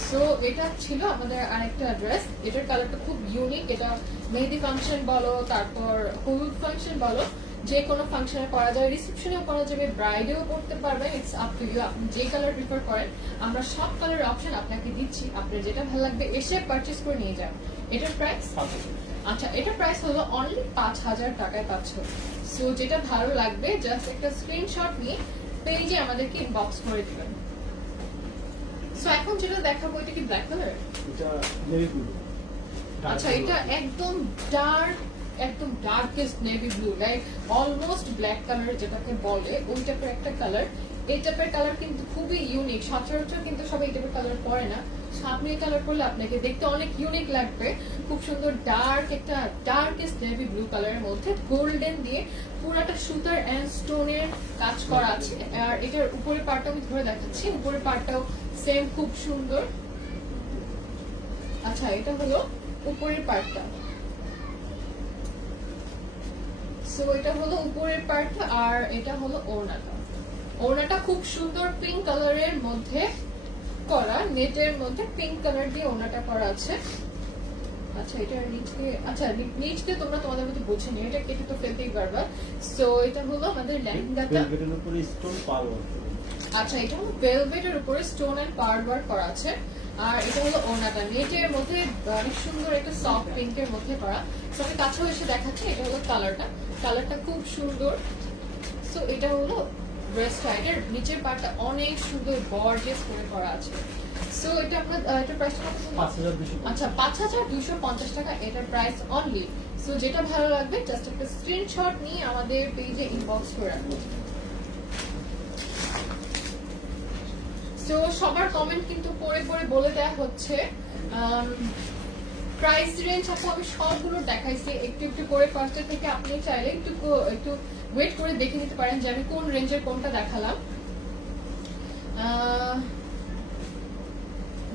সো এটা ছিল আমাদের আরেকটা ড্রেস, এটার কালারটা খুব ইউনিক, এটা মেহেদি ফাংশন বলো, তারপর হলুদ ফাংশন বলো, যে কোনো ফাংশনে পরা যায়, রিসেপশনেও পরা যাবে, ব্রাইডেও পড়তে পারবে, ইটস আপ টু ইউ, আপনি যে কালার প্রিফার করেন। আমরা সব কালারের অপশন আপনাকে দিচ্ছি, আপনার যেটা ভালো লাগবে এসে পারচেজ করে নিয়ে যান। এটার প্রাইস, আচ্ছা এটার প্রাইস হলো অনলি 5,000 টাকায় পাচ্ছ। সো যেটা ভালো লাগবে জাস্ট একটা স্ক্রিনশট নিয়ে পেজে আমাদেরকে ইনবক্স করে দিবেন। সো এখন যেটা দেখাবো, এটা কি ব্ল্যাক কালার? এটা নেভি ব্লু। আচ্ছা এটা একদম ডার্ক, একদম darkest navy blue, like almost black colour যেটাকে বলে, ওই টাইপের একটা কালার। এই টাইপের কালার কিন্তু খুবই ইউনিক, সচরাচর কিন্তু সবাই এই টাইপের কালার পরে না, আপনি এই কালার করলে আপনাকে দেখতে অনেক ইউনিক লাগবে। খুব সুন্দর ডার্ক একটা ডার্কেস্ট নেভি ব্লু কালারের মধ্যে গোল্ডেন দিয়ে পুরাটা সুতার এন্ড স্টোনের কাজ করা আছে, আর এটার উপরের পার্টটা আমি ধরে দেখাচ্ছি, উপরের পার্টটাও সেম খুব সুন্দর। আচ্ছা এটা হলো উপরের পার্টটা, সো এটা হলো উপরের পার্টটা, আর এটা হলো ওড়নাটা। ওড়নাটা খুব সুন্দর পিঙ্ক কালারের মধ্যে করা, নেটের মধ্যে পিঙ্ক কালার দিয়ে ওড়নাটা করা আছে। আচ্ছা এটার নিচে, আচ্ছা নিচে তোমরা তোমাদের মধ্যে বুঝে নিও, এটা কেটে তো ফেলতেই পারবা। সো এটা হলো আমাদের লেহেঙ্গাটা, ভেলভেটের উপরে স্টোন পার ওয়ার্ক। আচ্ছা এটা হলো ভেলভেটের উপরে স্টোন এন্ড পার্ল ওয়ার্ক করা আছে, আর এটা হলো ওড়নাটা নেটের মধ্যে অনেক সুন্দর একটা সফট পিঙ্কের মধ্যে করা। সো আমি কাছেও এসে দেখাচ্ছি, এটা হলো কালারটা, কালারটা খুব সুন্দর। সো এটা হলো ড্রেসটা, এটার নিচের পার্টটা অনেক সুন্দর গর্জিয়াস করে করা আছে। সো এটা আপনার এটার প্রাইসটা কত? 5,250। আচ্ছা 5,250 টাকা এটার প্রাইস অনলি। সো যেটা ভালো লাগবে জাস্ট একটা স্ক্রিনশট নিয়ে আমাদের পেজে ইনবক্স করে রাখুন। সো সবার কমেন্ট কিন্তু পড়ে পড়ে বলে দেয়া হচ্ছে, প্রাইস রেঞ্জ আপু আমি সবগুলো দেখাইছি একটু একটু করে, ফার্স্টের থেকে আপনি চাইলে একটু ওয়েট করে দেখে নিতে পারেন যে আমি কোন রেঞ্জের কোনটা দেখালাম।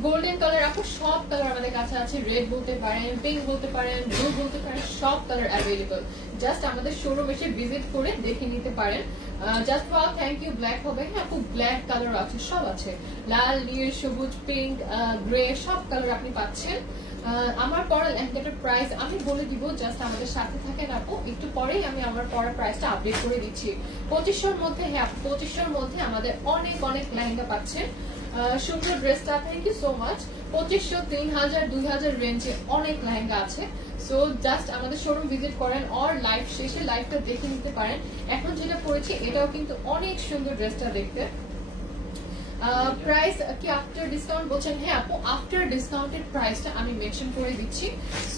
গোল্ডেন কালার আপু সব কালার আমাদের কাছে আছে, রেড বলতে পারেন, পিঙ্ক বলতে পারেন, ব্লু বলতে পারেন, সব কালার অ্যাভেলেবল। জাস্ট আমাদের শোরুম এসে ভিজিট করে দেখে নিতে পারেন। Just wow, thank you. Black হবে, হ্যাঁ আপু ব্ল্যাক কালার আছে, সব আছে, লাল, নীল, সবুজ, পিঙ্ক, গ্রে, সব কালার আপনি পাচ্ছেন। আমার পরা লেহেঙ্গাটার প্রাইস আমি বলে দিব, জাস্ট আমাদের সাথে থাকেন আপু, একটু পরেই আমি আমার পরা প্রাইসটা আপডেট করে দিচ্ছি। 2500-র মধ্যে, হ্যাঁ 2500-র মধ্যে আমাদের অনেক অনেক লেহেঙ্গা পাচ্ছেন। সুন্দর ড্রেসটা, থ্যাংক ইউ সো মাচ। 2500, 3000, 2000 রেঞ্জে অনেক লেহেঙ্গা আছে। সো জাস্ট আমাদের শোরুম ভিজিট করেন, অর লাইভ শেষে লাইভটা দেখে নিতে পারেন। এখন যেটা পরেছি এটাও কিন্তু অনেক সুন্দর ড্রেসটা দেখতে। প্রাইস কি আফটার ডিসকাউন্ট বলছেন? হ্যাঁ আপু, আফটার ডিসকাউন্টেড প্রাইসটা আমি মেনশন করে দিচ্ছি।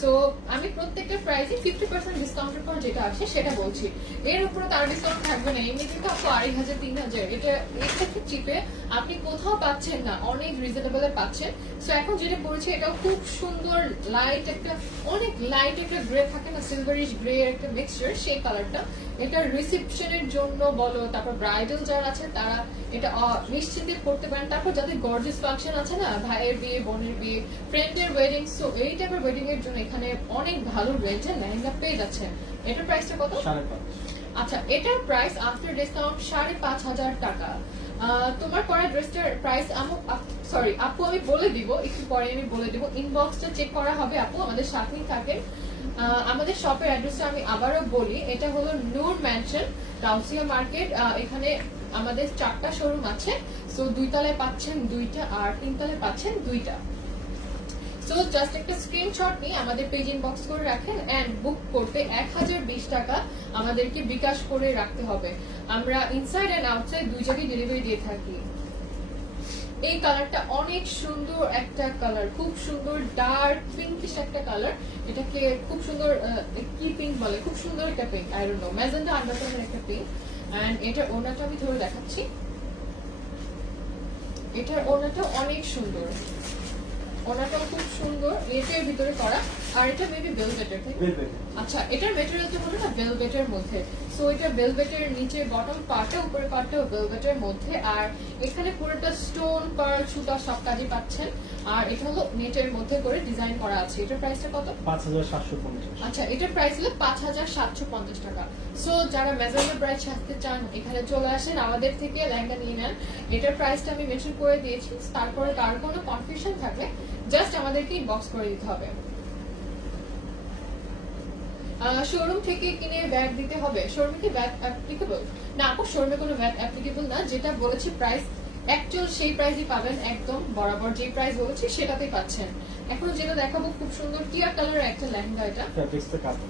সো আমি প্রত্যেকটা প্রাইসে 50% ডিসকাউন্টের পর যেটা আসে সেটা বলছি, এর উপরে তার ডিসকাউন্ট থাকবে না। এমনি কিন্তু আপু 2500 3000 এটা এর থেকে চিপে আপনি কোথাও পাচ্ছেন না, অনেক রিজনেবলে পাচ্ছেন। সো এখন যেটা পড়েছে এটাও খুব সুন্দর লাইট একটা, অনেক লাইট একটা গ্রে থাকে না, সিলভারিশ গ্রে একটা মিক্সচার, সেই কালারটা। এটা রিসেপশনের জন্য বলো, তারপর ব্রাইডাল যারা আছে তারা এটা নিশ্চিন্তে করতে পারেন। তারপর যাদের গর্জিয়াস ফাংশন আছে না, ভাইয়ের বিয়ে, বোনের বিয়ে, ফ্রেন্ডের ওয়েডিং, সো এই টাইপের ওয়েডিং এর জন্য এখানে অনেক ভালো রেঞ্জের লেহেঙ্গা পেয়ে যাচ্ছেন। এটার প্রাইসটা কত? 5.5। আচ্ছা, এটার প্রাইস আফটার ডিসকাউন্ট 5,500 টাকা। তোমার পরা ড্রেসটার প্রাইস সরি আপু আমি বলে দিব, একটু পরে আমি বলে দিব। ইনবক্সটা চেক করা হবে আপু, আমাদের সাথেই থাকেন। আমাদের শপের অ্যাড্রেসটা আমি আবারও বলি, এটা হলো নূর ম্যানশন, গাউসিয়া মার্কেট। এখানে আমাদের 4টা শোরুম আছে। সো 2 তলায় পাচ্ছেন 2টা আর 3 তলায় পাচ্ছেন 2টা। সো জাস্ট একটা স্ক্রিনশট নিয়ে আমাদের পেজ ইনবক্স করে রাখেন, এন্ড বুক করতে 1020 টাকা আমাদেরকে বিকাশ করে রাখতে হবে। আমরা ইনসাইড এন্ড আউটসাইড দুই জায়গায় ডেলিভারি দিয়ে থাকি। এই কালারটা অনেক সুন্দর একটা কালার, খুব সুন্দর ডার্ক পিঙ্কিশ একটা কালার। এটাকে খুব সুন্দর কি পিঙ্ক বলে, খুব সুন্দর একটা pink, I don't know, magenta আন্ডারটোনের একটা পিঙ্ক। এন্ড এটার ওড়নাটা আমি ধরে দেখাচ্ছি, এটার ওড়নাটা অনেক সুন্দর, ওনাটাও খুব সুন্দর নেটের ভিতরে করা। আর এটা মেবি ভেলভেটের, তাই না? আচ্ছা, এটার ম্যাটেরিয়ালটা হলো না ভেলভেটের মধ্যে। সো এটা ভেলভেটের নিচে বটম পার্টটা, উপরের পার্টটাও ভেলভেটের মধ্যে। আর এখানে পুরোটা স্টোন, পার্ল, সুতা সব কাজই পাচ্ছেন। আর এটা হলো নেটের মধ্যে করে ডিজাইন করা আছে। এটার প্রাইসটা কত? 5,750। আচ্ছা, এটার প্রাইস হলো 5,750 টাকা। সো যারা ম্যাজেন্টা ব্রাইড সাজতে চান এখানে চলে আসেন, আমাদের থেকে লেহেঙ্গা নিয়ে নেন। এটার প্রাইসটা আমি মেনশন করে দিয়েছি। তারপরে কার কোনো কনফিউশন থাকলে জাস্ট আমাদেরকে ইনবক্স করে দিতে হবে। শোরুম থেকে কিনে ব্যাগ দিতে হবে? শোরুমে কি ব্যাগ অ্যাপ্লিকেবল না আপু? শোরুমে কোনো ব্যাগ অ্যাপ্লিকেবল না। যেটা বলেছি প্রাইস অ্যাকচুয়াল সেই প্রাইসই পাবেন, একদম বরাবর যে প্রাইস বলেছি সেটাতেই পাচ্ছেন। এখন যেটা দেখাবো খুব সুন্দর টিয়া কালারের একটা লেহেঙ্গা। এটা ফ্যাব্রিক্সটা কাতান।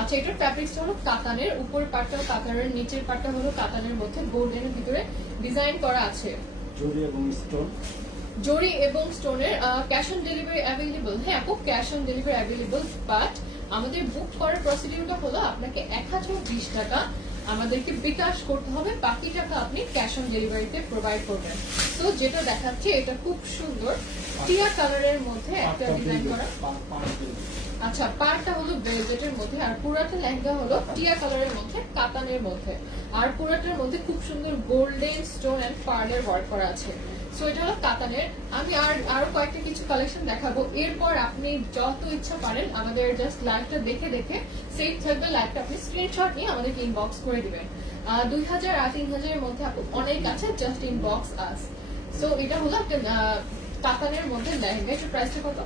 আচ্ছা, এটার ফ্যাব্রিক্সটা হলো কাতানের, উপরের পার্টটা কাতানের, নিচের পার্টটা হলো কাতানের মধ্যে গোল্ডেনের ভিতরে ডিজাইন করা আছে। জরি এবং স্টোন, জরি এবং স্টোনের। Cash on delivery available? হ্যাঁ আপু, cash on delivery available, but আমাদের বুক করার প্রসিডিউরটা হলো আপনাকে 1020 টাকা আমাদেরকে বিকাশ করতে হবে, বাকি টাকা আপনি ক্যাশ অন ডেলিভারিতে প্রোভাইড করবেন। তো যেটা দেখাচ্ছে এটা খুব সুন্দর টিয়া কালারের মধ্যে একটা ডিজাইন করা। আচ্ছা, পাড়টা হলো ভেলভেটের মধ্যে, আর পুরাটা লেহেঙ্গা হলো টিয়া কালারের মধ্যে, কাতানের মধ্যে। আর পুরাটার মধ্যে খুব সুন্দর গোল্ডেন স্টোন এন্ড পার্লের ওয়ার্ক করা আছে। সো এটা হলো কাতানের। আমি আরো কয়েকটা কিছু কালেকশন দেখাবো, এরপর আপনি যত ইচ্ছা পারেন আমাদের জাস্ট লাইভটা দেখে দেখে সেভ থাকবে, লাইভটা আপনি স্ক্রিনশট নিয়ে আমাদেরকে ইনবক্স করে দিবেন। 2000 আর 3000 এর মধ্যে আপু অনেক আছে, জাস্ট ইনবক্স আস। সো এটা হলো একটা কাতানের মধ্যে লেহেঙ্গা। এটার প্রাইসটা কত?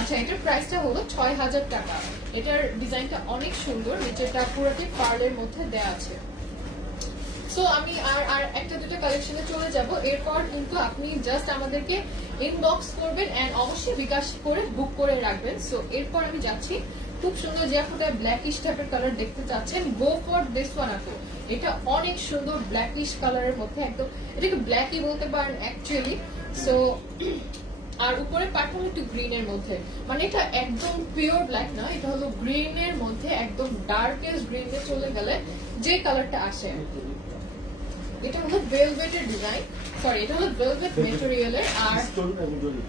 আচ্ছা, এটার প্রাইসটা হলো 6000 টাকা। এটার ডিজাইনটা অনেক সুন্দর, নিচেটা পুরোটি পার্লের মধ্যে দেয়া আছে। সো আমি আর একটা দুটো কালেকশনে চলে যাব, এরপর কিন্তু আপনি জাস্ট আমাদেরকে ইনবক্স করবেন এন্ড অবশ্যই বিকাশ করে বুক করে রাখবেন। সো এরপর আমি যাচ্ছি খুব সুন্দর, যে আপনারা ব্ল্যাকিশ টাইপের কালার দেখতে চাচ্ছেন, গো ফর দিস ওয়ান আপু। এটা অনেক সুন্দর ব্ল্যাকিশ কালারের মধ্যে, একদম এটাকে ব্ল্যাকই বলতে পারেন অ্যাকচুয়ালি। সো আর উপরে পার্ট হলো একটু গ্রিনের মধ্যে, মানে এটা একদম পিওর ব্ল্যাক না, এটা হলো গ্রিনের মধ্যে, একদম ডার্কেস্ট গ্রিনে চলে গেলে যে কালারটা আসে। এটা হলো ভেলভেটের ডিজাইন, সরি এটা হলো ভেলভেট ম্যাটেরিয়ালের, আর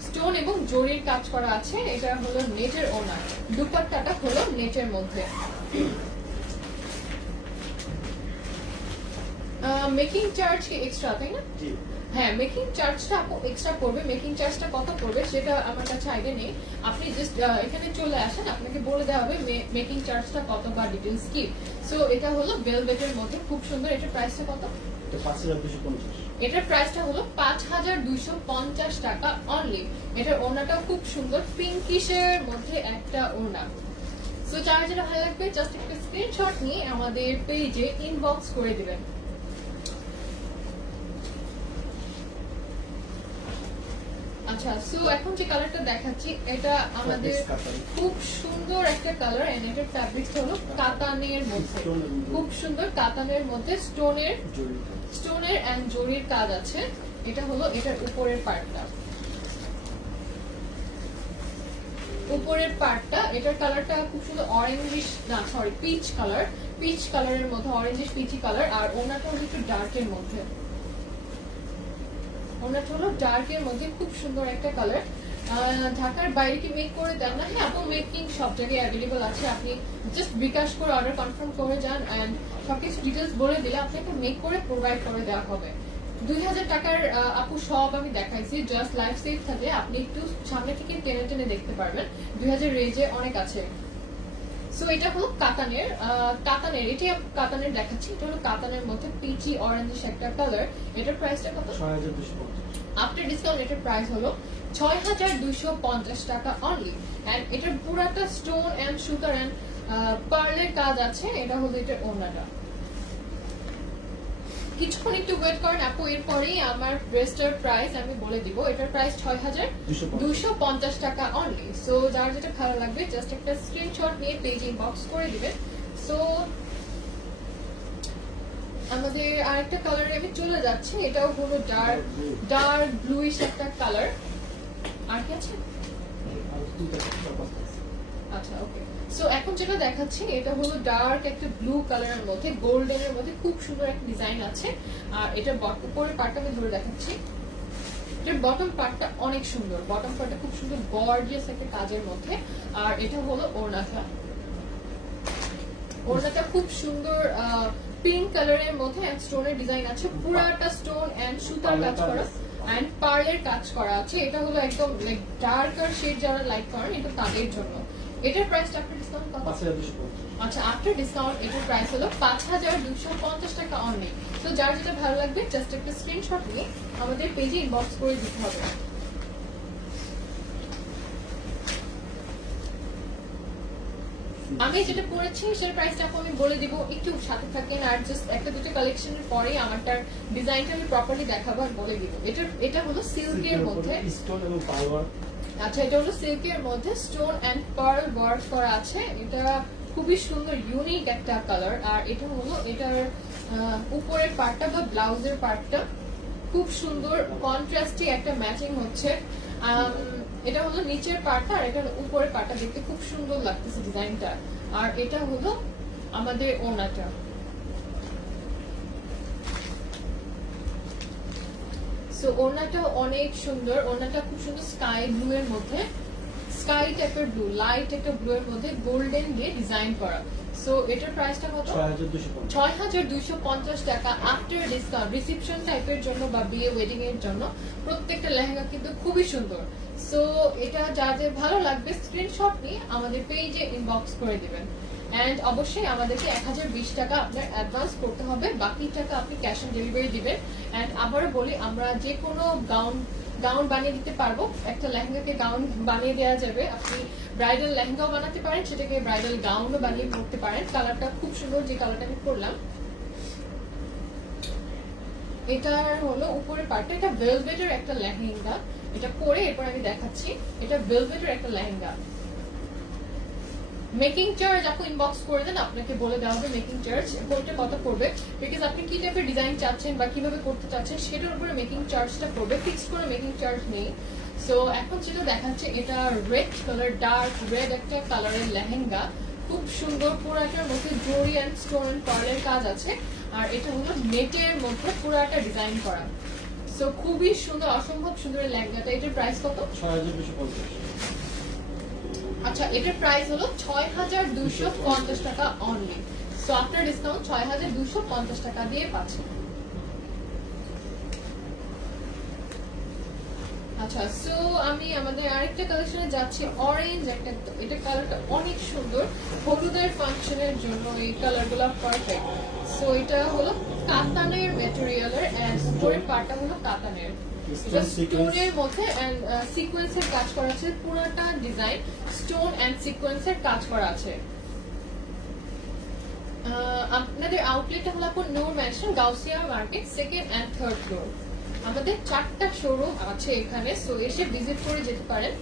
স্টোন এবং জরির কাজ করা আছে। এটা হলো নেটের ওনার, দুপাট্টাটা হলো নেটের মধ্যে। মেকিং চার্জ কি এক্সট্রা, তাই না? হ্যাঁ, মেকিং চার্জটা আপু এক্সট্রা পড়বে। মেকিং চার্জটা কত পড়বে সেটা আমার কাছে আইডিয়া নেই, আপনি জাস্ট এখানে চলে আসেন, আপনাকে বলে দেওয়া হবে মেকিং চার্জটা কত বা ডিটেলস কি। সো এটা হলো ভেলভেটের মধ্যে খুব সুন্দর। এটার প্রাইসটা কত? 5250। এটার প্রাইসটা হলো 5250 টাকা অনলি। এটার ওড়নাটাও খুব সুন্দর, পিঙ্কিশের মধ্যে একটা ওড়না। সো যারা যেটা ভালো লাগবে জাস্ট একটা স্ক্রিনশট নিয়ে আমাদের পেজে ইনবক্স করে দিবেন। আচ্ছা, সো এখন যে কালারটা দেখাচ্ছি এটা আমাদের খুব সুন্দর একটা কালার, এন্ড এটার ফ্যাব্রিক্সটা হলো কাতানের মধ্যে, খুব সুন্দর কাতানের মধ্যে স্টোনের স্টোনের এন্ড জরির কাজ আছে। এটা হলো এটার উপরের পার্টটা, উপরের পার্টটা এটার কালারটা খুব সুন্দর অরেঞ্জিশ, না সরি পিচ কালার, পিচ কালারের মধ্যে অরেঞ্জিশ পিচি কালার। আর ওনাটা হলো একটু ডার্কের মধ্যে, ওনাটা হলো ডার্কের মধ্যে খুব সুন্দর একটা কালার। ঢাকার বাইরে কি মেক করে দেন না? হ্যাঁ আপু, মেকিং সব জায়গায় অ্যাভেলেবল আছে, আপনি জাস্ট বিকাশ করে অর্ডার কনফার্ম করে যান এন্ড সবকিছু ডিটেলস বলে দিলে আপনাকে মেক করে প্রোভাইড করে দেওয়া হবে। 2000 টাকার আপু সব আমি দেখাইছি, জাস্ট লাইফ সেভ থাকলে আপনি একটু সামনে থেকে টেনে টেনে দেখতে পারবেন। 2000 রেঞ্জে অনেক আছে। সো এটা হলো কাতানের, কাতানের এটাই কাতানের দেখাচ্ছি। এটা হলো কাতানের মধ্যে পিচি অরেঞ্জিশ একটা কালার। এটার প্রাইসটা কত? 6250। আফটার ডিসকাউন্ট এটার প্রাইস হলো 6250 টাকা অনলি। এন্ড এটার পুরাটা স্টোন এন্ড সুতার এন্ড পার্লের কাজ আছে। এটা হলো এটার ওড়নাটা। কিছুক্ষণ একটু ওয়েট করেন আপু, এরপরেই আমার ড্রেসটার প্রাইস আমি বলে দিব। এটার প্রাইস 6250 টাকা অনলি। সো যার যেটা ভালো লাগবে জাস্ট একটা স্ক্রিনশট নিয়ে পেজে ইনবক্স করে দিবেন। সো আমাদের আরেকটা কালারে আমি চলে যাচ্ছি, এটাও হলো ডার্ক ব্লুইশ একটা কালার। আর কি আছে? আর 2টা টপ আছে। আচ্ছা ওকে। সো এখন যেটা দেখাচ্ছি এটা হলো ডার্ক একটা ব্লু কালারের মধ্যে গোল্ডেনের মধ্যে খুব সুন্দর একটা ডিজাইন আছে। আর এটা উপরের পার্টটা আমি ধরে দেখাচ্ছি। এটার বটম পার্টটা অনেক সুন্দর, বটম পার্টটা খুব সুন্দর গর্জিয়াস একটা কাজের মধ্যে। আর এটা হলো ওড়নাটা, ওড়নাটা খুব সুন্দর পিঙ্ক কালারের মধ্যে এন্ড স্টোনের ডিজাইন আছে। পুরাটা স্টোন এন্ড সুতার কাজ করা এন্ড পার্লের কাজ করা আছে। এটা হলো একদম লাইক ডার্কার শেড যারা লাইক করেন এটা তাদের জন্য। এটার প্রাইসটা আফটার ডিসকাউন্ট কত? 5250। আচ্ছা আফটার ডিসকাউন্ট এটার প্রাইস হলো 5250 টাকা অনলি। তো যার যেটা ভালো লাগবে জাস্ট একটা স্ক্রিনশট নিয়ে আমাদের পেজে ইনবক্স করে দিতে হবে। আমি যেটা পরেছি সেটার প্রাইসটা আমি বলে দিব, একটু সাথে থাকেন। আর জাস্ট একটা দুটো কালেকশনের পরে আমারটার ডিজাইনটা আমি প্রপারলি দেখাবো আর বলে দিব। এটা হলো সিল্কের মধ্যে স্টোন এবং পার্ল ওয়ার্ক। আচ্ছা এটা হলো সিল্কের মধ্যে স্টোন এন্ড পার্ল ওয়ার্ক করা আছে। এটা খুবই সুন্দর ইউনিক একটা কালার। আর এটা হলো এটার উপরের পার্টটা বা ব্লাউজের পার্টটা খুব সুন্দর কন্ট্রাস্টে একটা ম্যাচিং হচ্ছে। এটা হলো নিচের পার্টটা আর এটা উপরের পার্টটা দেখতে খুব সুন্দর লাগতেছে ডিজাইনটা। আর এটা হলো আমাদের ওড়নাটা। সো ওড়নাটা অনেক সুন্দর, ওড়নাটা খুব সুন্দর স্কাই ব্লু এর মধ্যে, স্কাই টাইপের ব্লু, লাইট একটা ব্লু এর মধ্যে গোল্ডেন দিয়ে ডিজাইন করা। সো এটার প্রাইসটা কত? 6250 টাকা আফটার ডিসকাউন্ট। রিসেপশন টাইপের জন্য বা বিয়ে ওয়েডিং এর জন্য প্রত্যেকটা লেহেঙ্গা কিন্তু খুবই সুন্দর। সো এটা যাদের ভালো লাগবে স্ক্রিনশট নিয়ে আমাদের পেজে ইনবক্স করে দিবেন। এন্ড অবশ্যই আমাদেরকে 1020 টাকা আপনার অ্যাডভান্স করতে হবে, বাকি টাকা আপনি ক্যাশ অন ডেলিভারি দিবেন। এন্ড আবারও বলি আমরা যে কোনো গাউন বানিয়ে দিতে পারবো। একটা লেহেঙ্গাকে গাউন বানিয়ে দেওয়া যাবে, আপনি ব্রাইডাল লেহেঙ্গাও বানাতে পারেন, সেটাকে ব্রাইডাল গাউনও বানিয়ে পড়তে পারেন। কালারটা খুব সুন্দর, যে কালারটা আমি করলাম। এটার হলো উপরের পার্টটা, এটা ভেলভেটের একটা লেহেঙ্গা। এটা পরে এরপর আমি দেখাচ্ছি। এটা ভেলভেটের একটা লেহেঙ্গা। মেকিং চার্জ আপনি ইনবক্স করে দেন, আপনাকে বলে দেওয়া হবে মেকিং চার্জ কোনটা কত পড়বে, বিকজ আপনি কি টাইপের ডিজাইন চাচ্ছেন বা কিভাবে করতে চাচ্ছেন সেটার উপরে মেকিং চার্জটা পড়বে। ফিক্সড করে মেকিং চার্জ নেই। সো এখন যেটা দেখাচ্ছে এটা রেড কালার, ডার্ক রেড একটা কালারের লেহেঙ্গা, খুব সুন্দর। পুরাটার মধ্যে জরি অ্যান্ড স্টোন এন্ড পার্লের কাজ আছে। আর এটা হলো নেটের মধ্যে পুরাটা ডিজাইন করা। সো খুবই সুন্দর, অসম্ভব সুন্দর এই লেহেঙ্গাটা। এটার প্রাইস কত? 6250। আচ্ছা এটার প্রাইস হলো 6250 টাকা অনলি। সো আফটার ডিসকাউন্ট 6250 টাকা দিয়ে পাচ্ছেন। আচ্ছা সো আমি আমাদের আরেকটা কালেকশনে যাচ্ছি, অরেঞ্জ একটা। এটা কালারটা অনেক সুন্দর, হলুদের ফাংশনের জন্য এই কালারগুলো পারফেক্ট। সো এটা হলো কাতানের ম্যাটেরিয়ালের এন্ড উপরের পার্টটা হলো কাতানের। এটা স্টোনের মধ্যে এন্ড সিকোয়েন্সের কাজ করা আছে। পুরোটা ডিজাইন স্টোন এন্ড সিকোয়েন্সের কাজ করা আছে। আপনাদের আউটলেটটা হলো আপু Noor mansion, Gausia market, 2nd and 3rd floor. আমাদের 4টা শোরুম আছে এখানে। সো এসে ভিজিট করে যেতে পারেন।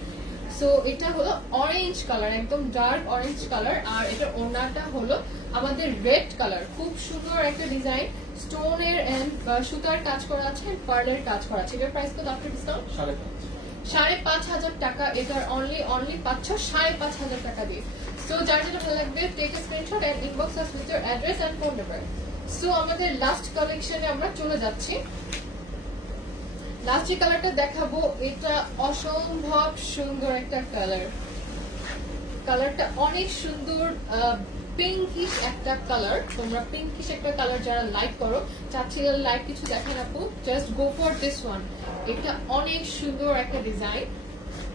সো এটা হলো অরেঞ্জ কালার, একদম ডার্ক অরেঞ্জ কালার, আর এটা ওড়নাটা হলো আমাদের রেড কালার। খুব সুন্দর একটা ডিজাইন, স্টোনের এন্ড সুতার কাজ করা আছে, পার্লের কাজ করা আছে। এটার প্রাইস কত আফটার ডিসকাউন্ট? 5,500 টাকা। এটার অনলি পাচ্ছ 5,500 টাকা দিয়ে। সো যার যেটা ভালো লাগবে take a screenshot and inbox us with your address and phone number. So আমাদের লাস্ট কালেকশনে আমরা চলে যাচ্ছি। লাস্ট যে কালারটা দেখাবো এটা অসম্ভব সুন্দর একটা কালার। কালারটা অনেক সুন্দর, পিঙ্কিশ একটা কালার। তোমরা পিঙ্কিশ একটা কালার যারা লাইক করো, চাচ্ছিলে লাইক কিছু দেখেন আপু, just go for this one. এটা অনেক সুন্দর একটা ডিজাইন।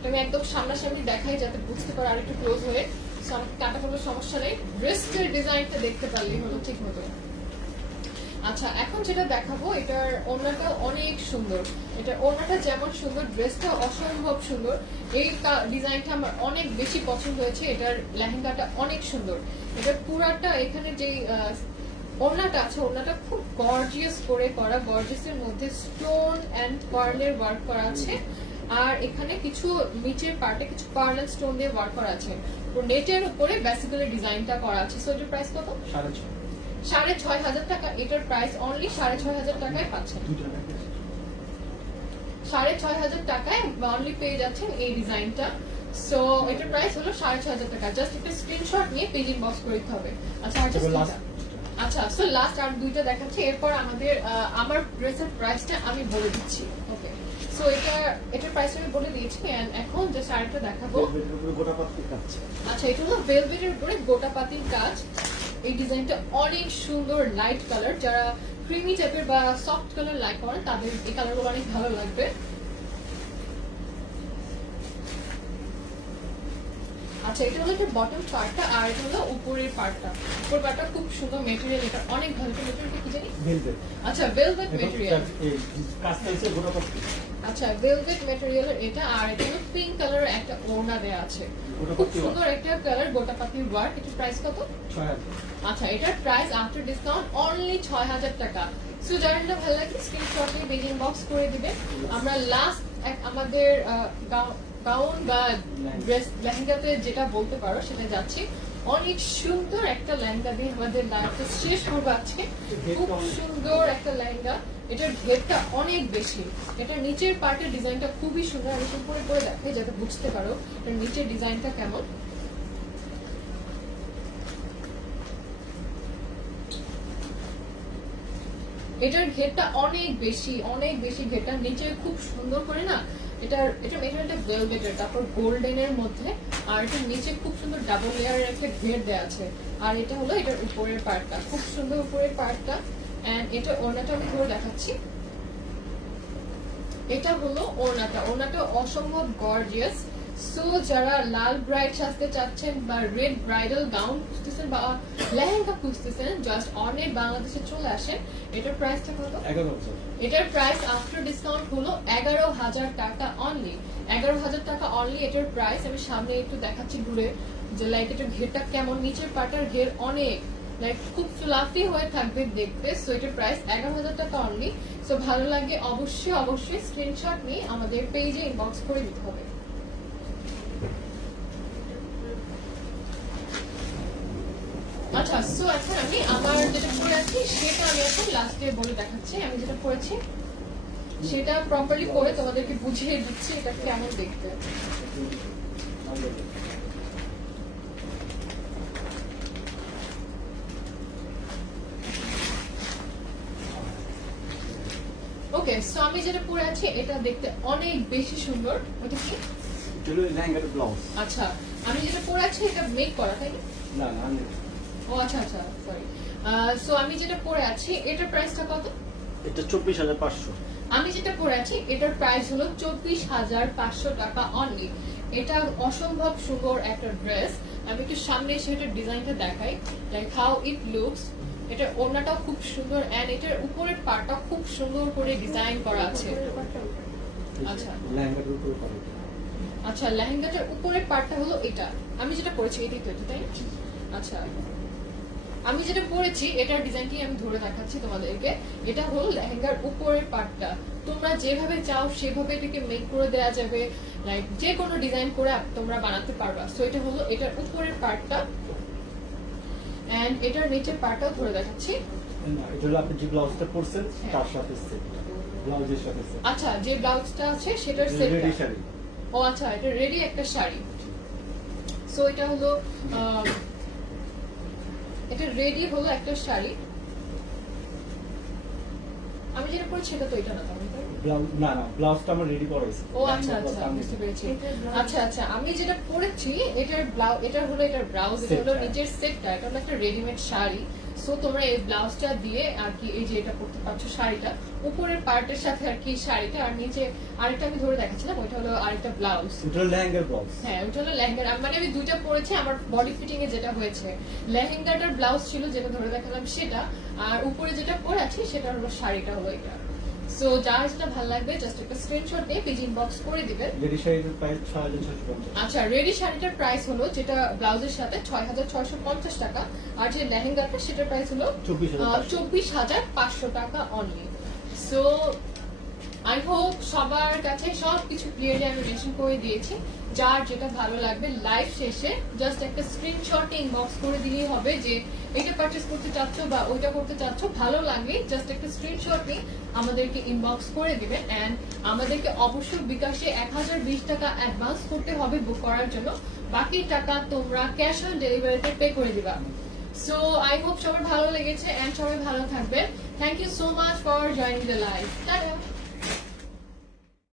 আমি একদম সামনাসামনি দেখাই যাতে বুঝতে পারো আর একটু ক্লোজ হয়ে। সো আমাকে কাটা কোনো সমস্যা নেই, রিস্টের ডিজাইনটা দেখতে পারলেই হলো ঠিক মতো। আচ্ছা, এখন যেটা দেখাবো এটার ওড়নাটা অনেক সুন্দর। এটার ওড়নাটা যেমন সুন্দর, ড্রেসটা অসম্ভব সুন্দর। এই ডিজাইনটা আমার অনেক বেশি পছন্দ হয়েছে। এটার লেহেঙ্গাটা অনেক সুন্দর। এটা পুরাটা এখানে যে ওড়নাটা আছে, ওড়নাটা খুব গর্জিয়াস করে করা, গর্জিয়াসের মধ্যে স্টোন এন্ড পার্লের ওয়ার্ক করা আছে। আর এখানে কিছু নিচের পার্টে কিছু পার্ল এন্ড স্টোন দিয়ে ওয়ার্ক করা আছে। তো নেটের উপরে বেসিক্যালি ডিজাইনটা করা আছে। সো এটার প্রাইস কত? 6,500 টাকা। এটার প্রাইস অনলি 6,500 টাকায় পাচ্ছেন। 6,500 টাকায় অনলি পেয়ে যাচ্ছেন এই ডিজাইনটা। সো এটার প্রাইস হলো 6,500 টাকা। জাস্ট একটা স্ক্রিনশট নিয়ে পেজ ইনবক্স করে দিতে হবে। আচ্ছা, আর আচ্ছা, সো লাস্ট আর দুইটা দেখাচ্ছি, এরপর আমাদের আমার ড্রেসের প্রাইসটা আমি বলে দিচ্ছি। ওকে, সো এটার প্রাইস আমি বলে দিয়েছি। এখন যে শাড়িটা দেখাবো, আচ্ছা, এটা হলো ভেলভেটের উপরে গোটাপাতির কাজ। এই ডিজাইনটা অনেক সুন্দর, লাইট কালার। যারা ক্রিমি টাইপের বা সফট কালার লাইক করেন তাদের এই কালারগুলো অনেক ভালো লাগবে। আচ্ছা, এটা হলো বটম পার্টটা, আর এটা হলো উপরের পার্টটা। উপর পার্টটা খুব সুন্দর মেটেরিয়াল, এটা অনেক ভালো। মেটেরিয়ালটা কি জানি? ভেলভেট। আচ্ছা, ভেলভেট মেটেরিয়াল। আচ্ছা, ভেলভেট মেটেরিয়ালের এটা, আর এটা হলো পিঙ্ক কালারের একটা ওড়না দেয়া আছে। খুব সুন্দর একটা কালার, গোটাপাতির ওয়ার্ক। এটার প্রাইস কত? 6,000। আচ্ছা, এটার প্রাইস আফটার ডিসকাউন্ট অনলি 6,000 টাকা। সো যারা ভালো লাগে স্ক্রিনশট নিয়ে পেজ ইনবক্স করে দিবে। আমরা লাস্ট আমাদের গাউন বা ড্রেস লেহেঙ্গাতে যেটা বলতে পারো সেটা যাচ্ছি। অনেক সুন্দর একটা লেহেঙ্গা দিয়ে আমাদের লাইফটা শেষ করবো আজকে। খুব সুন্দর একটা লেহেঙ্গা। এটার ঘেরটা অনেক বেশি। এটার নিচের পার্টের ডিজাইনটা খুবই সুন্দর। আমি উপরে করে দেখাই যাতে বুঝতে পারো এটার নিচের ডিজাইনটা কেমন। এটার ঘেরটা অনেক বেশি, অনেক বেশি ঘেরটা। নিচে খুব সুন্দর করে না, এটা মেটেরিয়ালটা ভেলভেটের, তারপর গোল্ডেনের মধ্যে, আর এটার নিচে খুব সুন্দর ডাবল লেয়ারের একটা ঘের দেওয়া আছে। আর এটা হলো এটার উপরের পার্টটা, খুব সুন্দর উপরের পার্টটা। এন্ড এটা ওড়নাটা আমি ধরে দেখাচ্ছি। এটা হলো ওড়নাটা অসম্ভব গর্জিয়াস। সো যারা লাল ব্রাইড সাজতে চাচ্ছেন বা রেড ব্রাইডাল গাউন খুঁজতেছেন বা লেহেঙ্গা খুঁজতেছেন, জাস্ট অনেক বাংলাদেশে চলে আসেন। এটার প্রাইসটা কত? 11,000। এটার প্রাইস আফটার ডিসকাউন্ট হলো 11,000 টাকা অনলি। 11,000 টাকা অনলি এটার প্রাইস। আমি সামনে একটু দেখাচ্ছি ঘুরে যে লাইক এটার ঘেরটা কেমন। নিচের পাটার ঘের অনেক লাইক খুব ফ্লাফি হয়ে থাকবে দেখতে। সো এটার প্রাইস 11,000 টাকা অনলি। সো ভালো লাগে অবশ্যই স্ক্রিনশট নিয়ে আমাদের পেজে ইনবক্স করে দিতে হবে। আচ্ছা, সো এখন আমি আমার যেটা পরে আছি সেটা আমি এখন লাস্টে বলে দেখাচ্ছি। আমি যেটা পরেছি সেটা প্রপারলি পরে তোমাদেরকে বুঝিয়ে দিচ্ছি এটা কেমন দেখতে। ওকে, সো আমি যেটা পরে আছি এটা দেখতে অনেক বেশি সুন্দর। ওটা কি? লেহেঙ্গার ব্লাউজ। আচ্ছা, আমি যেটা পরে আছি এটা মেক করা, তাই না? না না, ও আচ্ছা, সরি। সো আমি যেটা পরে আছি এটার প্রাইসটা কত? এটা 24,500। আমি যেটা পরে আছি এটার প্রাইস হলো 24,500 টাকা অনলি। এটা অসম্ভব সুন্দর একটা ড্রেস। আমি একটু সামনে এসে এটার ডিজাইনটা দেখাই, লাইক হাউ ইট লুকস। এটার ওড়নাটাও খুব সুন্দর এন্ড এটার উপরের পার্টটা খুব সুন্দর করে ডিজাইন করা আছে। আচ্ছা, লেহেঙ্গার উপরে করে। আচ্ছা, লেহেঙ্গাটার উপরের পার্টটা হলো এটা। আমি যেটা পরেছি এটাই তো, তাই না? আচ্ছা, আমি যেটা পরেছি এটার ডিজাইনটি আমি ধরে দেখাচ্ছি তোমাদেরকে। এটা হলো লেহেঙ্গার উপরের পার্টটা। তোমরা যেভাবে চাও সেভাবে এটাকে মেক করে দেওয়া যাবে, লাইক যে কোনো ডিজাইন করে তোমরা বানাতে পারবা। সো এটা হলো এটার উপরের পার্টটা, এন্ড এটার নিচের পার্টটাও ধরে দেখাচ্ছি। না, এটা হলো আপনি যে ব্লাউজটা পরছেন তার সাথে সেট, ব্লাউজের সাথে সেট। আচ্ছা, যে ব্লাউজটা আছে সেটার সেট। রেডি শাড়ি। ও আচ্ছা, এটা রেডি একটা শাড়ি। সো এটা হলো এটা রেডি হলো একটা শাড়ি। আমি যেটা পরেছি সেটা তো এটা না, তাহলে ব্লাউজ না না, ব্লাউজটা আমার রেডি করা হয়েছে। ও আচ্ছা আচ্ছা, বুঝতে পেরেছি। আচ্ছা আচ্ছা, আমি যেটা পরেছি এটার ব্লাউজ, এটা হলো এটার ব্লাউজ, এটা হলো নিচের সেটটা, এটা হলো একটা রেডিমেড শাড়ি। সো তোমরা এই ব্লাউজটা দিয়ে আর কি এই যে এটা পরতে পারছো শাড়িটা, উপরের পার্টের সাথে আর কি শাড়িটা, আর নিচে আরেকটা আমি ধরে দেখাচ্ছিলাম ওইটা হলো আরেকটা ব্লাউজ। এটা হলো লেহেঙ্গার ব্লাউজ। হ্যাঁ, ওইটা হলো লেহেঙ্গার। মানে আমি দুইটা পরেছি, আমার বডি ফিটিং এ যেটা হয়েছে লেহেঙ্গাটার ব্লাউজ ছিল যেটা ধরে দেখালাম সেটা, আর উপরে যেটা পরে আছি সেটা হলো শাড়িটা হলো এটা। সো যার যেটা ভালো লাগবে জাস্ট একটা স্ক্রিনশট নিয়ে পেজ ইনবক্স করে দিবেন। রেডি শাড়ির প্রাইস 6650। আচ্ছা, রেডি শাড়িটার প্রাইস হলো যেটা ব্লাউজের সাথে 6650 টাকা, আর যে লেহেঙ্গাটা সেটার প্রাইস হলো 24500 টাকা অনলি। সো আই হোপ সবার কাছে সবকিছু ক্লিয়ারলি আমি মেনশন করে দিয়েছি। যার যেটা ভালো লাগবে লাইভ শেষে জাস্ট একটা স্ক্রিনশট ইনবক্স করে দিলেই হবে যে এটা পারচেজ করতে চাচ্ছ বা ওইটা করতে চাচ্ছ। ভালো লাগে জাস্ট একটা স্ক্রিনশট নিয়ে আমাদেরকে ইনবক্স করে দিবেন, এন্ড আমাদেরকে অবশ্যই বিকাশে 1020 টাকা অ্যাডভান্স করতে হবে বুক করার জন্য। বাকি টাকা তোমরা ক্যাশ অন ডেলিভারিতে পে করে দিবা। সো আই হোপ সবার ভালো লেগেছে এন্ড সবাই ভালো থাকবেন। Thank you so much for joining the live. Tata.